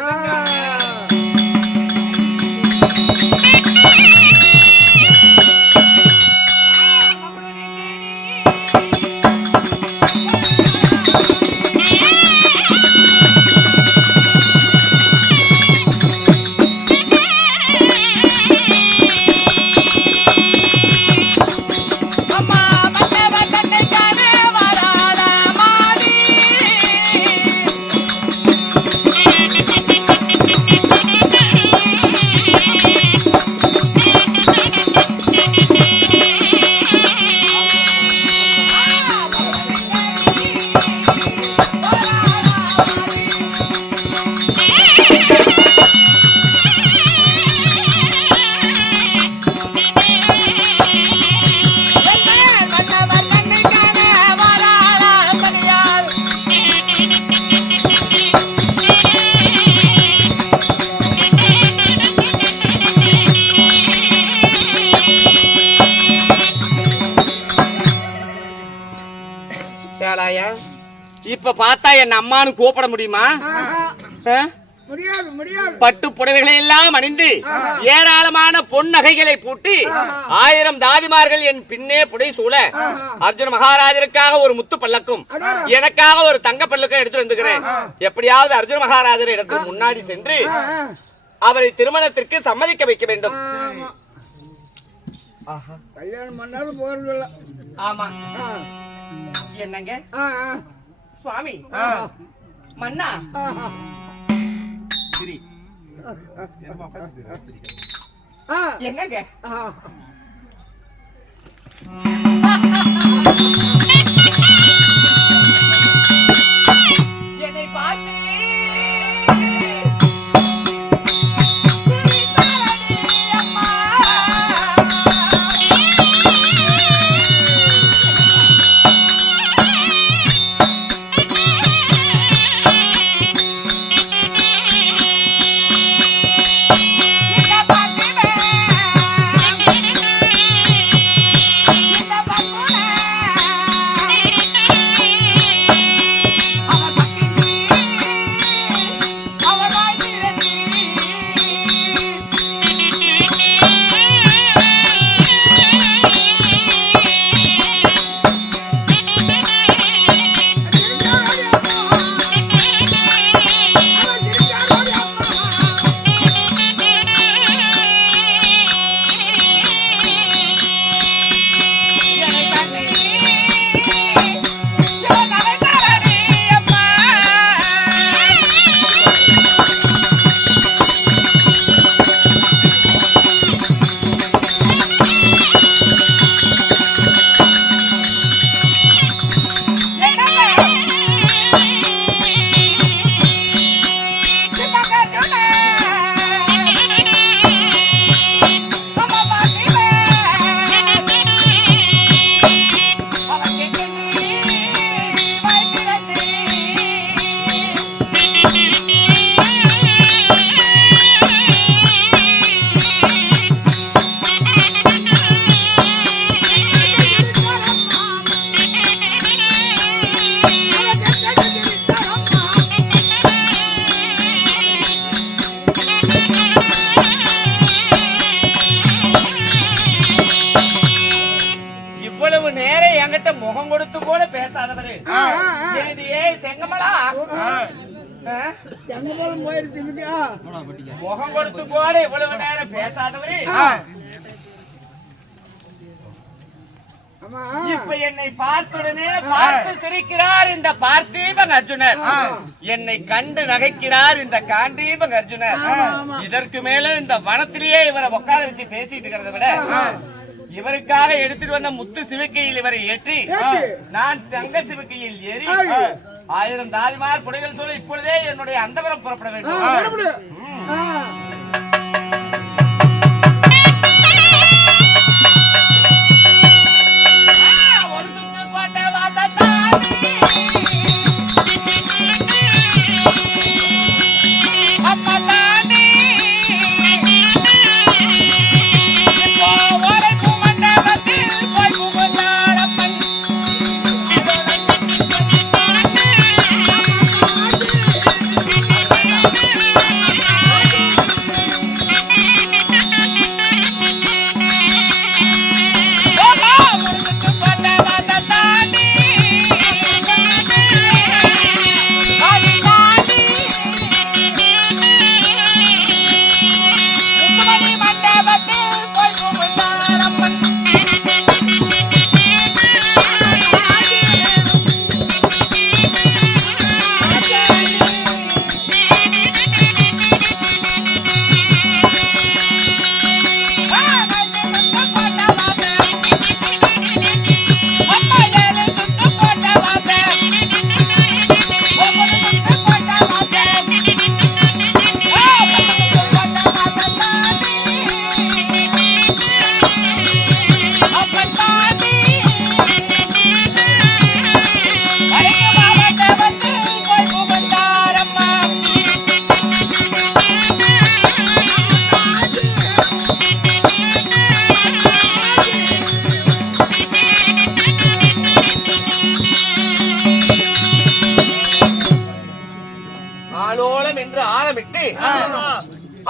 இப்ப பார்த்தா என் அம்மானு கூப்பிட முடியுமா? பட்டு புடவைகளை எல்லாம் அணிந்து ஏராளமான பொன் நகைகளை பூட்டி 1000 தாதிமார்கள் என் பின்னே புடை சூழ அர்ஜுன மகாராஜருக்காக ஒரு முத்து பல்லக்கும் எனக்காக ஒரு தங்க பல்லக்கும் எடுத்து வந்துக்கிறேன். எப்படியாவது அர்ஜுன மகாராஜர் இடத்துக்கு முன்னாடி சென்று அவரை திருமணத்திற்கு சம்மதிக்க வைக்க வேண்டும். கல்யாணம் பண்ணாலும் போறதில்ல. ஆமா. என்னங்க சுவாமி மன்னா என்னங்க என்னை பார்த்து முகம் கொடுத்து கூட இவ்வளவு நேரம் பேசாதவரு இப்ப என்னை பார்த்துடனே பார்த்து சிரிக்கிறார் இந்த பார்த்தீபன் அர்ஜுனர். என்னை கண்டு நகைக்கிறார் இந்த காண்டீபன் அர்ஜுனர். இதற்கு மேல இந்த வனத்திலேயே இவரை உட்கார வச்சு பேசிட்டு இருக்கிறத விட இவருக்காக எடுத்துட்டு வந்த முத்து சிவக்கையில் இவரை ஏற்றி நான் தங்க சிவக்கையில் ஏறி 1000 தாதிமார் புடைகள் சொல்ல இப்பொழுதே என்னுடைய அந்தவரம் புறப்பட வேண்டும்.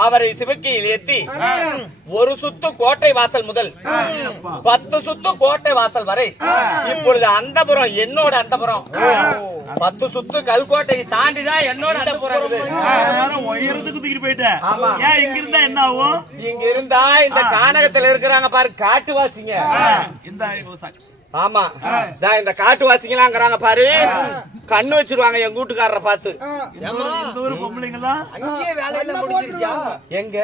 அவரை சிவக்கியில் ஏத்தி ஒரு சுத்து கோட்டை வாசல் முதல் 10 சுத்து கோட்டை வாசல் வரை இப்பொழுது அந்தபுரம் என்னோட அந்தபுரம் 10 சுத்து கல்கோட்டையை தாண்டிதான் என்னோட அந்தபுரம் உயரத்துக்கு தூக்கிட்டு போயிட்டேன். ஏன் இங்க இருந்தா என்ன ஆகும்? இங்க இருந்தா இந்த கானகத்துல இருக்கிறாங்க பாரு காட்டுவாசிங்க. ஆமா இந்த காட்டுவாசிங்களாங்கிறாங்க பாரு, கண்ணு வச்சிருவாங்க எங்க வீட்டுக்காரரை பார்த்து. அங்கேயே வேலையெல்லாம் முடிஞ்சிருச்சா? எங்க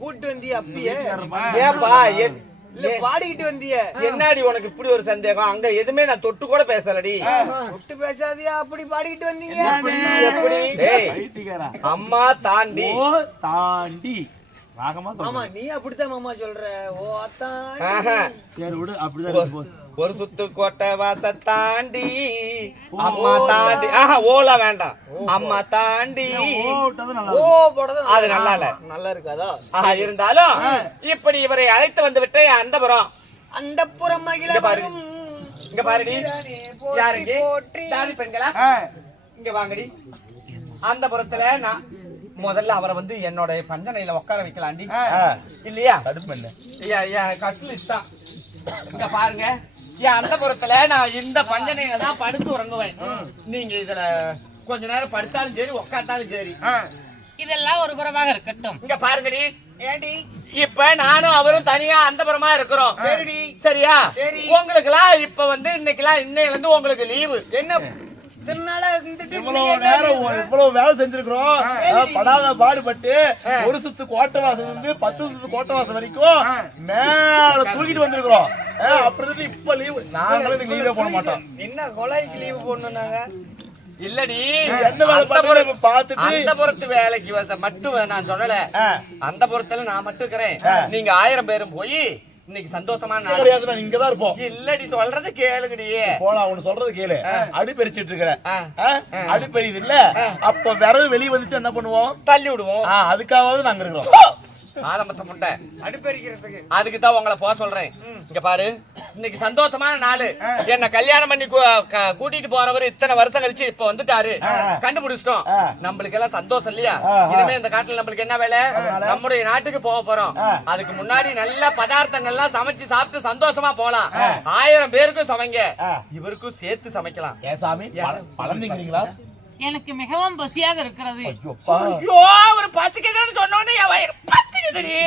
கூட்டு வந்திய அப்பயே ஏப்பா பாடிக்கிட்டு வந்திய? என்னடி உனக்கு இப்படி ஒரு சந்தேகம்? அங்க எதுவுமே நான் தொட்டு கூட பேசலடி. தொட்டு பேசாதியா? அப்படி பாடிக்கிட்டு வந்தீங்க? எப்படி? அம்மா தாண்டி தாண்டி ஆமா நீ அப்படித்தான் மாமா சொல்ற. ஓ ஒரு சுத்து கோட்டை வாச தாண்டி அம்மா தாண்டி ஓலா வேண்டாம், அம்மா தாண்டி ஓ போடுறது அது நல்லா இல்ல, நல்லா இருக்காதா? இருந்தாலும் இப்படி இவரை அழைத்து வந்து விட்டு அந்தபுரம் அந்தப்புறம் மகிழ பாரு, இங்க பாருடி. யாருங்க தாதி பெண்களா? இங்க வாங்கடி. அந்தபுரத்துல நான் முதல்ல அவரை வந்து என்னோட பஞ்சனையில உட்கார வைக்கலாண்டி இல்லையா? கட்டில் இஷ்டம். இங்க பாருங்க, என் அந்தபுரத்துல நான் இந்த பஞ்சனையில தான் படுத்து உறங்குவேன். நீங்க இதுல கொஞ்ச நேரம் படுத்தாலும் சரி உட்காந்தாலும் சரி. இதெல்லாம் ஒரு புறமாக இருக்கட்டும். இங்க பாருங்கடி. ஏண்டி இப்ப நானும் அவரும் தனியா அந்தபுரமா இருக்கிறோம். சரிடி, சரியா? உங்களுக்கு எல்லாம் இப்ப வந்து இன்னைக்கெல்லாம் இன்னையில இருந்து உங்களுக்கு லீவு. என்ன இவ்வளவு நேரம் இவ்வளவு வேலை செஞ்சிருக்கிறோம், படாத பாடுபட்டு ஒரு சுத்து கோட்டை வாசல் வந்து 10 சுத்து கோட்டை வாசல் வரைக்கும் மேல தூக்கிட்டு வந்திருக்கிறோம். அப்படி இப்ப லீவு நாங்களும் லீவே போட மாட்டோம். என்ன கொலைக்கு லீவு போடணும் நாங்க? இல்லடி, எந்த வேலை பார்த்துட்டு அந்தபுரத்து வேலைக்கு மட்டும் நான் சொல்லல. அந்தபுரத்துல நான் மட்டும் இருக்கிறேன். நீங்க 1000 பேரும் போய் இன்னைக்கு சந்தோஷமான நாள் கிடையாது, நான் இங்கதான் இருப்போம். இல்லடி, சொல்றது கேளுங்கடி. போலாம், அவனு சொல்றது கேளு. அடிப்பறிச்சிட்டு இருக்கிற அடிப்பறிது இல்ல, அப்ப விரவு வெளியே வந்துச்சு என்ன பண்ணுவோம்? தள்ளி விடுவோம். அதுக்காவது நாங்க இருக்கிறோம். ஆலமத்த முட்டை அடுப்பறிக்கிறதுக்கு. அதுக்கு தான் உங்களை போக சொல்றேன். இங்க பாரு, இன்னைக்கு சந்தோஷமான நாள். என்ன கல்யாணம் பண்ணி கூட்டிட்டு போறவர் இத்தனை வருஷம் கழிச்சு இப்ப வந்துட்டாரு, கண்டுபிடிச்சிட்டோம். நம்மளுக்கு எல்லாம் சந்தோஷம் இல்லையா? இனிமே இந்த காட்டுல நம்மளுக்கு என்ன வேலை? நம்முடைய நாட்டுக்கு போக போறோம். அதுக்கு முன்னாடி நல்ல பதார்த்தங்கள்லாம் சமைச்சு சாப்பிட்டு சந்தோஷமா போலாம். 1000 பேருக்கும் சமைங்க, இவருக்கும் சேர்த்து சமைக்கலாம். ஏன் சாமி பழந்தீங்களா? எனக்கு மிகவும் பசியாக இருக்கிறது. ஐயோ ஒரு பசிக்குதுன்னு சொன்னோன்னே என் வயிறு பசிக்குதுடி.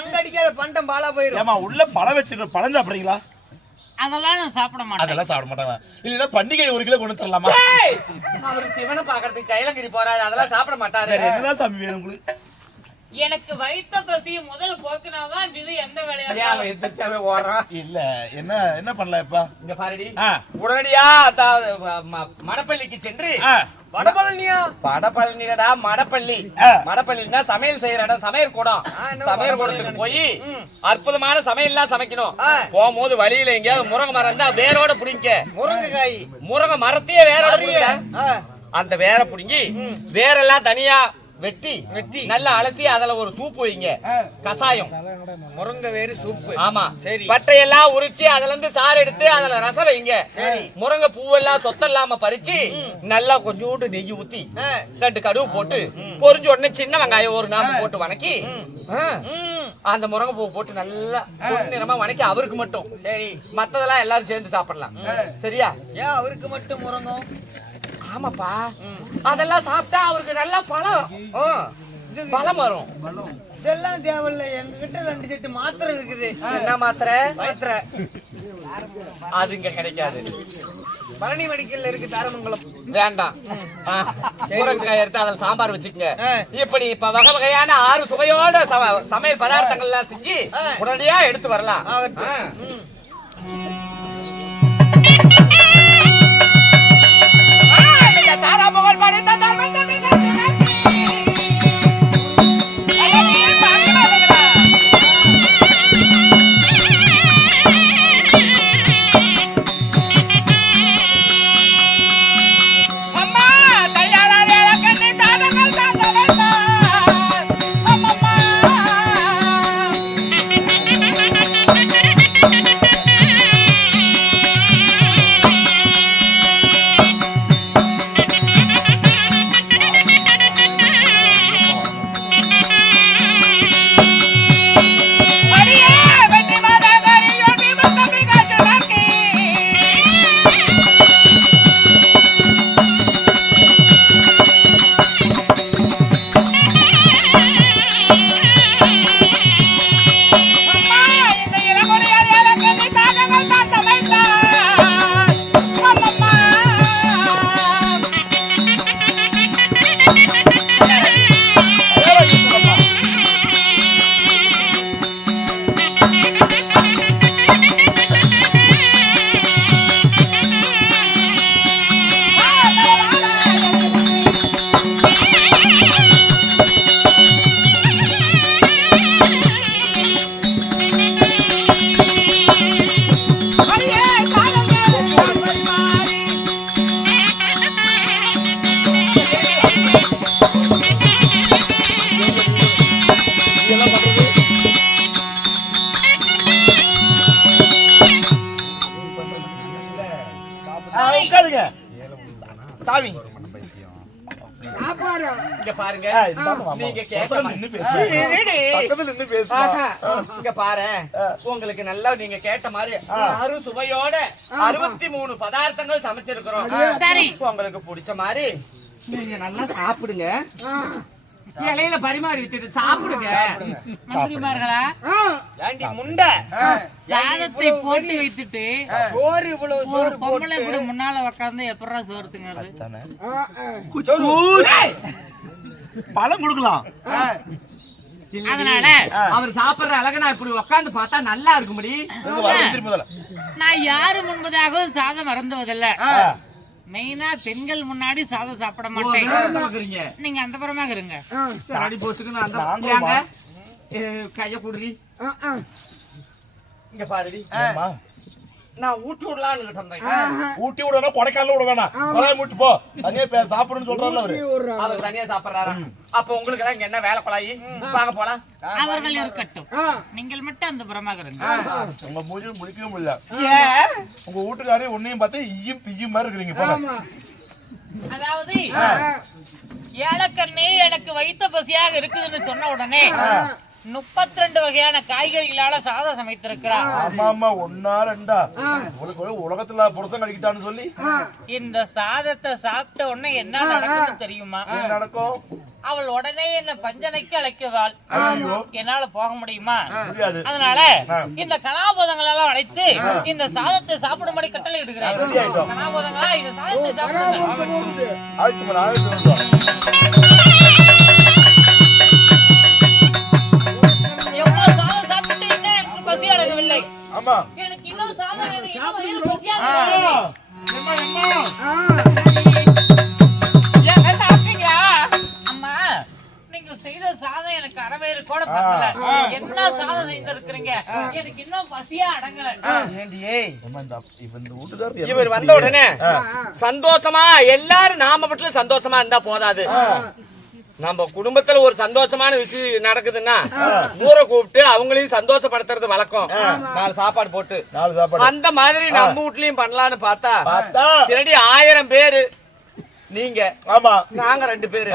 அங்க அடிக்காத பண்டம் பாலா போயிரும். ஏமா உள்ள பழம் வச்சிருக்க பழம் சாப்பிடுறீங்களா? அதெல்லாம் நான் சாப்பிட மாட்டேன். அதெல்லாம் சாப்பிட மாட்டாங்க. இல்லன்னா பண்டிகை 1 கிலோ கொண்டு தரலாமா? அவரு சிவனை பாக்குறதுக்கு கைலங்கிரி போறாரு, அதெல்லாம் சாப்பிட மாட்டாரு. வேற என்னதான் சாமி வேணும் உங்களுக்கு? எனக்கு வைத்த பசியை முதல் போக்குனாதான் இது எந்த வேலையா எந்திரிச்சாவே ஓடுறான். இல்ல என்ன பண்ணலாம் இப்ப? இங்க பாருடி, ஆ. உடனடியா மடப்பள்ளிக்கு சென்று வடபழனியா? வடபழனிடா மடப்பள்ளி. மடப்பள்ளின்னா சமையல் செய்யற இடம், சமையல் கூடம். சமையல் கூடத்துக்கு போய் அற்புதமான சமையல்லாம் சமைக்கணும். போகும்போது வழியில எங்கேயாவது முருங்கை மரம் இருந்தா வேரோட புடிங்க. முருங்கைக்காய் முருங்கை மரத்தையே வேரோட புடிங்க. அந்த வேரை புடுங்கி வேரெல்லாம் தனியா வெட்டி நல்லா அலசி அதுல ஒரு சூப்பு வைங்க, கசாயம். முருங்கை வேறு சூப்பு. ஆமா சரி. பட்டையெல்லாம் உரிச்சு அதுல இருந்து சாறு எடுத்து அதுல ரசம் வைங்க. சரி. முருங்கை பூவெல்லாம் சொத்தல்லாம பறிச்சு நல்லா கொஞ்சோண்டு நெய் ஊத்தி 2 கடுகு போட்டு பொரிஞ்ச உடனே சின்ன வெங்காயம் 1 நாம்பு போட்டு வணக்கி அந்த முருங்கை பூ போட்டு நல்லா நிறமா வணக்கி அவருக்கு மட்டும். சரி. மத்ததெல்லாம் எல்லாரும் சேர்ந்து சாப்பிடலாம். சரியா? ஏன் அவருக்கு மட்டும் முருங்கம்? ஆமாப்பா, அதெல்லாம் சாப்பிட்டா அவருக்கு நல்லா பலம் வரும். இதெல்லாம் தேவையில்ல, எங்ககிட்ட 2 செட்டு மாத்திரை இருக்குது. என்ன மாத்திரை? மாத்திரை அது இங்க கிடைக்காது. பழனி மெடிக்கல்ல இருக்கு, தாரமங்கலம். வேண்டாம். முருங்கைக்காய் எடுத்து அதில் சாம்பார் வச்சுக்கங்க. இப்படி இப்ப வகை வகையான 6 சுவையோட சமையல் பதார்த்தங்கள் எல்லாம் செஞ்சு உடனடியா எடுத்து வரலாம். உட்காருங்க சாமி. இங்க பாருங்க, நீங்க இங்க பாரு, உங்களுக்கு நல்லா நீங்க கேட்ட மாதிரி 6 சுவையோட 63 பதார்த்தங்கள் சமைச்சிருக்கிறோம். சரி. உங்களுக்கு பிடிச்ச மாதிரி நீங்க நல்லா சாப்பிடுங்க. இலையில பரிமாறி வச்சுட்டு சாப்பிடுங்க. மந்திரிமார்களா, ஏண்டி முண்டை சாதத்தை போட்டு வைத்துட்டு சோறு இவ்வளவு ஒரு சோறு பொம்பளை கூட முன்னால உட்கார்ந்து எப்படா சோறு திங்கிறது? பழம் கொடுக்கலாம். அதனால அவர் சாப்பிடுற அழக நான் இப்படி உட்கார்ந்து பார்த்தா நல்லா இருக்கும்படி. நான் யாரு முன்பதாகவும் சாதம் அருந்துவதில்லை. மெயினா பெண்கள் முன்னாடி சாதம் சாப்பிட மாட்டேன். நீங்க அந்த புறமாக இருங்க. கைய குடுறி. இங்க பாருடி, நான் ஊட்டி விடலான்னு ஊட்டி விடணும், கொடைக்கானல விட வேணாம். கொலை மூட்டு போ, தனியா சாப்பிடுன்னு சொல்றாருல அவரு. அவர் தனியா சாப்பிடுறாரா? அப்ப உங்களுக்கு எல்லாம் இங்க என்ன வேலை கொலாயி? வாங்க போலாம். அவர்கள் இருக்கட்டும், நீங்கள் மட்டும் அந்த புறமாக இருங்க. உங்க மூஞ்சி முடிக்கவே முடியல. உங்க வீட்டுக்காரே உன்னையும் பார்த்து ஈயும் தியும் மாதிரி இருக்கிறீங்க போல. அதாவது ஏலக்கண்ணே எனக்கு வைத்த பசியாக இருக்குதுன்னு சொன்ன உடனே 32 வகையான காய்கறிகளால சாதம் சமைத்திருக்கிறார். ஆமா ஆமா, ஒன்னா ரெண்டா உலகத்துல புருஷன் கழிக்கிட்டான்னு சொல்லி இந்த சாதத்தை சாப்பிட்ட உடனே என்ன நடக்கும்னு தெரியுமா? என்ன நடக்கும்? அவள் உடனே என்ன பஞ்சனைக்கு அழைக்குவாள். ஐயோ, என்னால போக முடியுமா? முடியாது. அதனால இந்த கலாபோதங்கள் எல்லாம் அழைத்து இந்த சாதத்தை சாப்பிடும்படி கட்டளை இடுகிறேன். கலாபோதங்களா, இந்த சாதத்தை சாப்பிடுங்க. எவ்வளவு சாதம் சாப்பிட்டு இன்னும் எனக்கு பசி அடங்கவில்லை. ஆமா, எனக்கு இன்னும் சாதம் வேணும், இன்னும் வயிறு பசியாக இருக்கு. ஏங்க சாப்பிட்டீங்களா? அம்மா, நீங்க செய்த சாதம் எனக்கு அறவேறு கூட பத்தல. என்ன சாதம் செய்திருக்கிறீங்க? எனக்கு இன்னும் பசியா அடங்கல. இவர் வந்த உடனே சந்தோஷமா எல்லாரும் நாம மட்டும் சந்தோஷமா இருந்தா போதாது. நம்ம குடும்பத்துல ஒரு சந்தோஷமான விஷயம் நடக்குதுன்னா ஊரை கூப்பிட்டு அவங்களையும் சந்தோஷப்படுத்துறது வழக்கம். 4 சாப்பாடு போட்டு அந்த மாதிரி நம்ம வீட்லயும் பண்ணலாம்னு பார்த்தா திருடி 1000 பேரு நீங்க, ஆமா நாங்க 2 பேரு,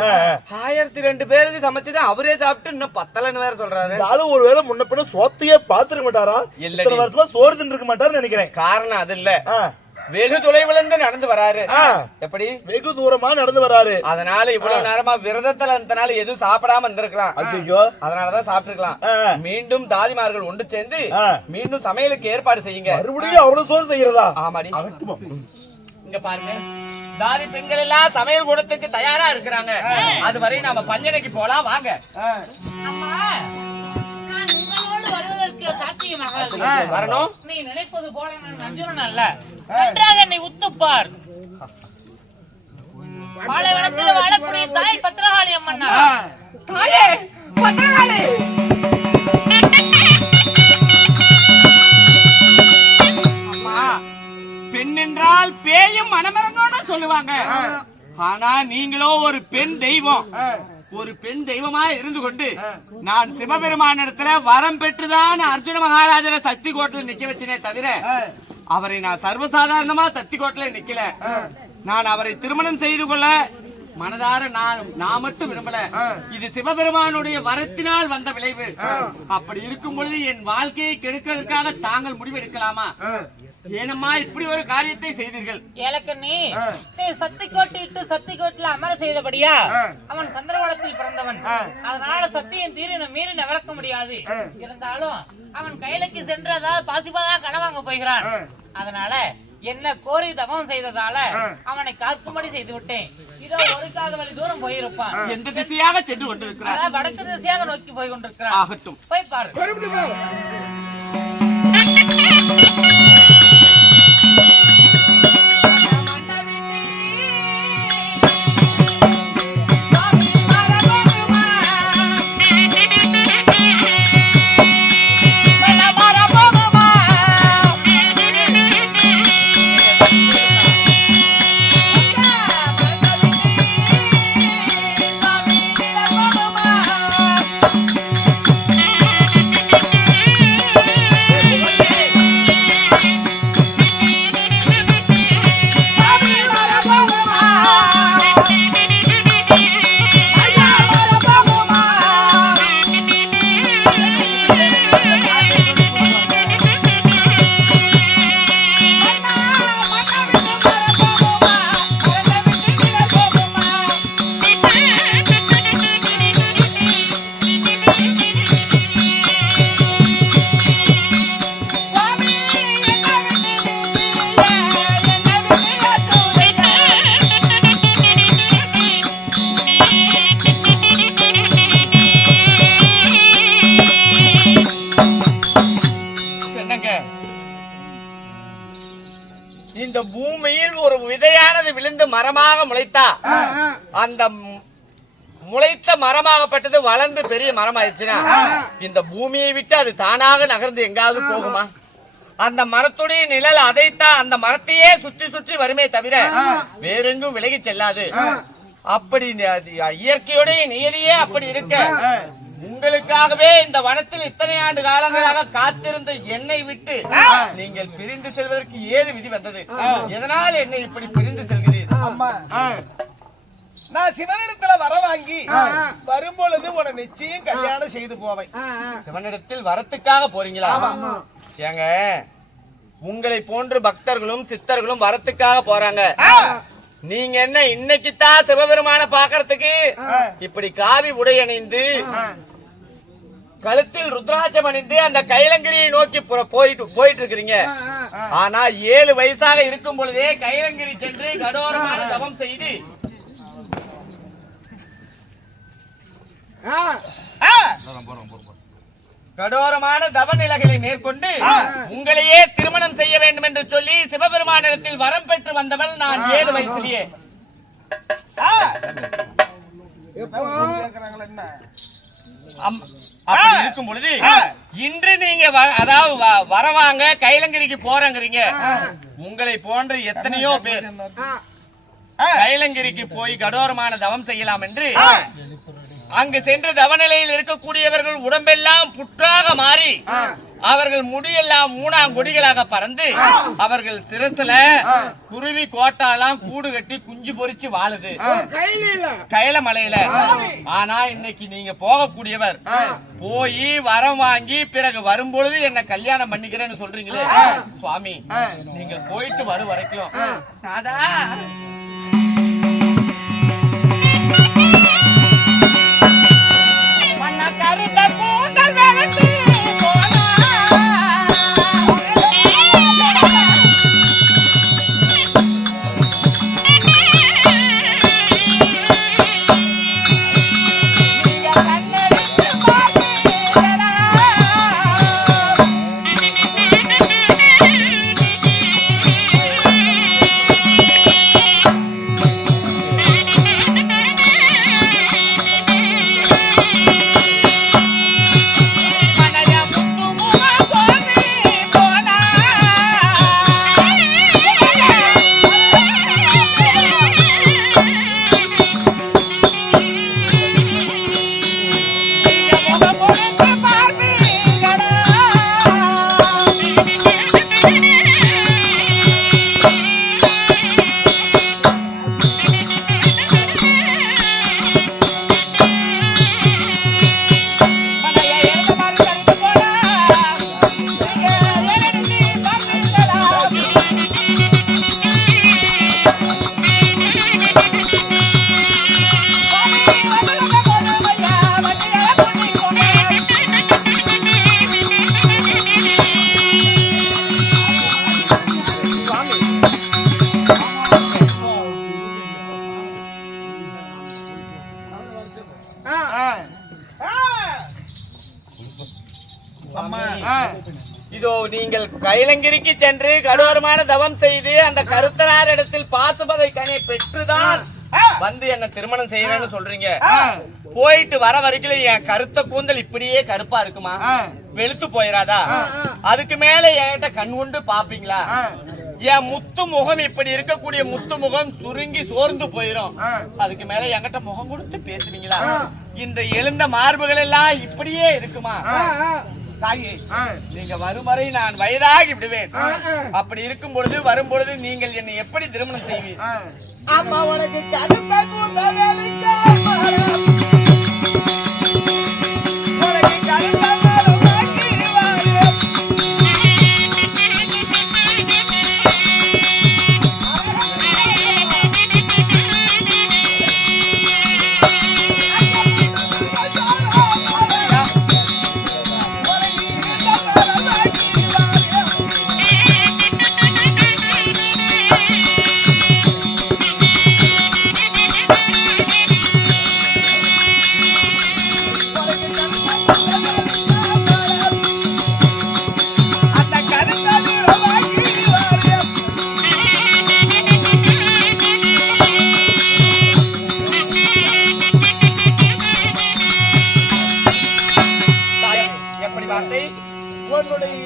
1002 பேருக்கு சமைச்சது அவரே சாப்பிட்டு இன்னும் பத்தலன்னு வேற சொல்றாரு. ஒரு வேளை முன்ன பின்ன சோத்தையே பாத்துருக்க மாட்டாரா? இல்ல, வருஷமா சோறு தின்னு இருக்க மாட்டாருன்னு நினைக்கிறேன். காரணம் அது இல்ல, வெகு தொலைவுல இருந்து நடந்து வராரு. எப்படி வெகு தூரமா நடந்து வராரு. அதனால இவ்வளவு நேரமா விரதத்துல இருந்தனால எதுவும் சாப்பிடாம இருந்திருக்கலாம். அதனாலதான் சாப்பிட்டுருக்கலாம். மீண்டும் தாதிமார்கள் ஒன்று சேர்ந்து மீண்டும் சமையலுக்கு ஏற்பாடு செய்யுங்க. மறுபடியும் அவ்வளவு சோறு செய்யறதா? ஆமாடி. இங்க பாருங்க, தாதி பெண்கள் எல்லாம் சமையல் கூடத்துக்கு தயாரா இருக்கிறாங்க. அதுவரை நாம பஞ்சனைக்கு போலாம், வாங்க. அம்மா, நான் உங்களோடு வருவதற்கு சாத்தியமாக வரணும். நீ நினைப்பது போல நான் அர்ஜுனன் அல்ல. நன்றாக என்னை உத்துப்பார். பாலைவனத்தில் வாழக்கூடிய தாய் பத்திரகாளி அம்மன். தாயே பத்திரகாளி, அம்மா, பெண் என்றால் பேயும் மனமிறங்கணும்னு சொல்லுவாங்க. ஆனா நீங்களோ ஒரு பெண் தெய்வம். ஒரு பெண் தெய்வமா இருந்து கொண்டு நான் சிவபெருமான இடத்துல வரம் பெற்றுதான் அர்ஜுன மகாராஜரை சக்தி கோட்டில் நிக்க வச்சனே தவிர அவரை நான் சர்வசாதாரணமா சக்தி கோட்டில நிக்கல. நான் அவரை திருமணம் செய்து கொள்ள மனதார நான் மட்டும் விரும்பல. இது சிவபெருமானுடைய வரத்தினால் வந்த விளைவு. அப்படி இருக்கும் பொழுது என் வாழ்க்கையை கெடுக்கிறதுக்காக தாங்கள் முடிவெடுக்கலாமா? ஏனம்மா இப்படி ஒரு காரியத்தை செய்தீர்கள்? எனக்கு நீ சக்தி கோட்டிட்டு சக்தி கோட்டில அமர செய்தபடியா அவன் சந்திரவளத்தில் பிறந்தவன். அதனால சத்தியம் தீரின மீறி நவரக்க முடியாது. இருந்தாலும் அவன் கையிலுக்கு சென்று அதாவது பாசிபாதா கனவாங்க போகிறான். அதனால என்ன கோரி தவம் செய்ததால அவனை காக்கும்படி செய்து விட்டேன். இதோ ஒரு காத வழி தூரம் போயிருப்பான். எந்த திசையாக சென்று கொண்டிருக்கிறார்? வடக்கு திசையாக நோக்கி போய் கொண்டிருக்கிறான். ஆகட்டும், போய் பாரு. இந்த பூமியில் ஒரு விதையானது விழுந்து மரமாக முளைத்தா அந்த முளைத்த மரமாகப்பட்டது வளர்ந்து பெரிய மரம் ஆயிடுச்சுன்னா இந்த பூமியை விட்டு அது தானாக நகர்ந்து எங்காவது போகுமா? அந்த மரத்துடைய நிழல் அதைத்தான் அந்த மரத்தையே சுற்றி சுற்றி வருமே தவிர வேறெங்கும் விலகி செல்லாது. அப்படி இயற்கையுடைய நியதியே அப்படி இருக்க உங்களுக்காகவே இந்த வனத்தில் இத்தனை ஆண்டு காலங்களாக காத்திருந்த என்னை விட்டு நீங்கள் பிரிந்து செல்வதற்கு ஏது விதி வந்தது? எதனால் என்னை இப்படி பிரிந்து செல்கிறீர்கள்? நான் சிவனிடத்துல வர வாங்கி வரும்பொழுது உன நிச்சயம் கல்யாணம் செய்து போவேன். சிவனிடத்தில் வரத்துக்காக போறீங்களா? ஏங்க, உங்களை போன்ற பக்தர்களும் சித்தர்களும் வரத்துக்காக போறாங்க. நீங்க என்ன இன்னைக்குத்தான் சிவபெருமான பாக்குறதுக்கு இப்படி காவி உடை அணிந்து கழுத்தில் ருத்ராட்சம் அணிந்து அந்த கைலங்கிரியை நோக்கி போயிட்டு இருக்கிறீங்க. ஆனா 7 வயசாக இருக்கும் பொழுதே கைலங்கிரி சென்று கடோரமான தவம் செய்து கடோரமான தவ நிலைகளை மேற்கொண்டு உங்களையே திருமணம் செய்ய வேண்டும் என்று சொல்லி சிவபெருமானிடத்தில் வரம் பெற்று வந்தவள் நான் 7 வயசுலயே. அப்படி இருக்கும் பொழுது இன்று நீங்க அதாவது வரவாங்க கைலங்கிரிக்கு போறங்கிறீங்க. உங்களை போன்ற எத்தனையோ பேர் கைலங்கிரிக்கு போய் கடோரமான தவம் செய்யலாம் என்று அங்கு சென்று தவநிலையில் இருக்கக்கூடியவர்கள் உடம்பெல்லாம் புற்றாக மாறி அவர்கள் முடியெல்லாம் 3ஆம் கொடிகளாக பறந்து அவர்கள் சிரசுல குருவி கோட்டாலாம் கூடு கட்டி குஞ்சு பொறிச்சு வாழுது கைல மலையில. ஆனா இன்னைக்கு நீங்க போகக்கூடியவர் போய் வரம் வாங்கி பிறகு வரும்பொழுது என்ன கல்யாணம் பண்ணிக்கிறேன்னு சொல்றீங்களே சுவாமி, நீங்கள் போயிட்டு வரும் வரைக்கும் இதோ நீங்கள் கைலங்கிரிக்கு சென்று கடோரமான தவம் செய்து அந்த கருத்தனார் இடத்தில் பாசுபதை கனை பெற்றுதான் வந்து என்ன திருமணம் செய்யறேன்னு சொல்றீங்க. போயிட்டு வர வரைக்கும் என் கருத்த கூந்தல் இப்படியே கருப்பா இருக்குமா? வெளுத்து போயிராதா? அதுக்கு மேல என்கிட்ட கண் கொண்டு பாப்பீங்களா? என் முத்து முகம் இப்படி இருக்கக்கூடிய முத்து முகம் சுருங்கி சோர்ந்து போயிரும். அதுக்கு மேல என்கிட்ட முகம் கொடுத்து பேசுவீங்களா? இந்த எழுந்த மார்புகள் எல்லாம் இப்படியே இருக்குமா? தாயே, நீங்க வரும் வரை நான் வயதாகி விடுவேன். அப்படி இருக்கும் பொழுது வரும் பொழுது நீங்கள் என்னை எப்படி திருமணம் செய்வீர்? அம்மா உனக்கு கடுப்பை கூந்தலிக்க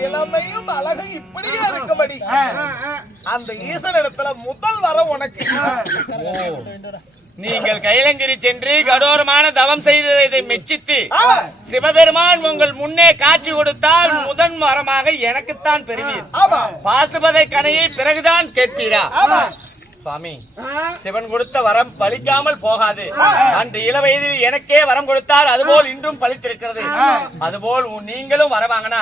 இளமையும் அழகும் இப்படியே இருக்கும்படி அந்த ஈசனிடத்துல முதல் வரம் உனக்கு. நீங்கள் கைலங்கிரி சென்று கடோரமான தவம் செய்ததை மெச்சித்து சிவபெருமான் உங்கள் முன்னே காட்சி கொடுத்தால் முதன் வரமாக எனக்குத்தான் பெறுவீர். பாசுபதை கனையை பிறகுதான் கேட்பீரா? சுவாமி, சிவன் கொடுத்த வரம் பலிக்காமல் போகாது. அந்த இள வயதில் எனக்கே வரம் கொடுத்தார், அதுபோல் இன்றும் பலித்திருக்கிறது. அதுபோல் நீங்களும் வர வாங்கினா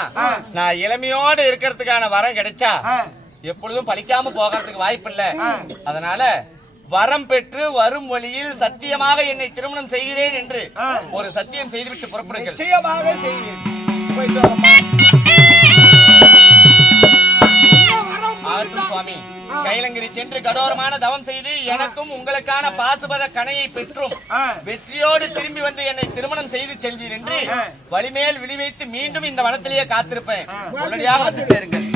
நான் இளமையோடு இருக்கிறதுக்கான வரம் கிடைச்சா எப்பொழுதும் பலிக்காம போகிறதுக்கு வாய்ப்பு இல்ல. அதனால வரம் பெற்று வரும் வழியில் சத்தியமாக என்னை திருமணம் செய்கிறேன் என்று ஒரு சத்தியம் செய்துவிட்டு புறப்படுங்கள். நிச்சயமாக செய்வீர். போயிட்டு வாப்பா. ஆகட்டும் சுவாமி, கைலங்கிரி சென்று கடோரமான தவம் செய்து எனக்கும் உங்களுக்கான பாசுபத கணையை பெற்றும் வெற்றியோடு திரும்பி வந்து என்னை திருமணம் செய்து செல்வீர் என்று வழிமேல் விழி வைத்து மீண்டும் இந்த வனத்திலேயே காத்திருப்பேன். உடனடியாக வந்து சேருங்கள்.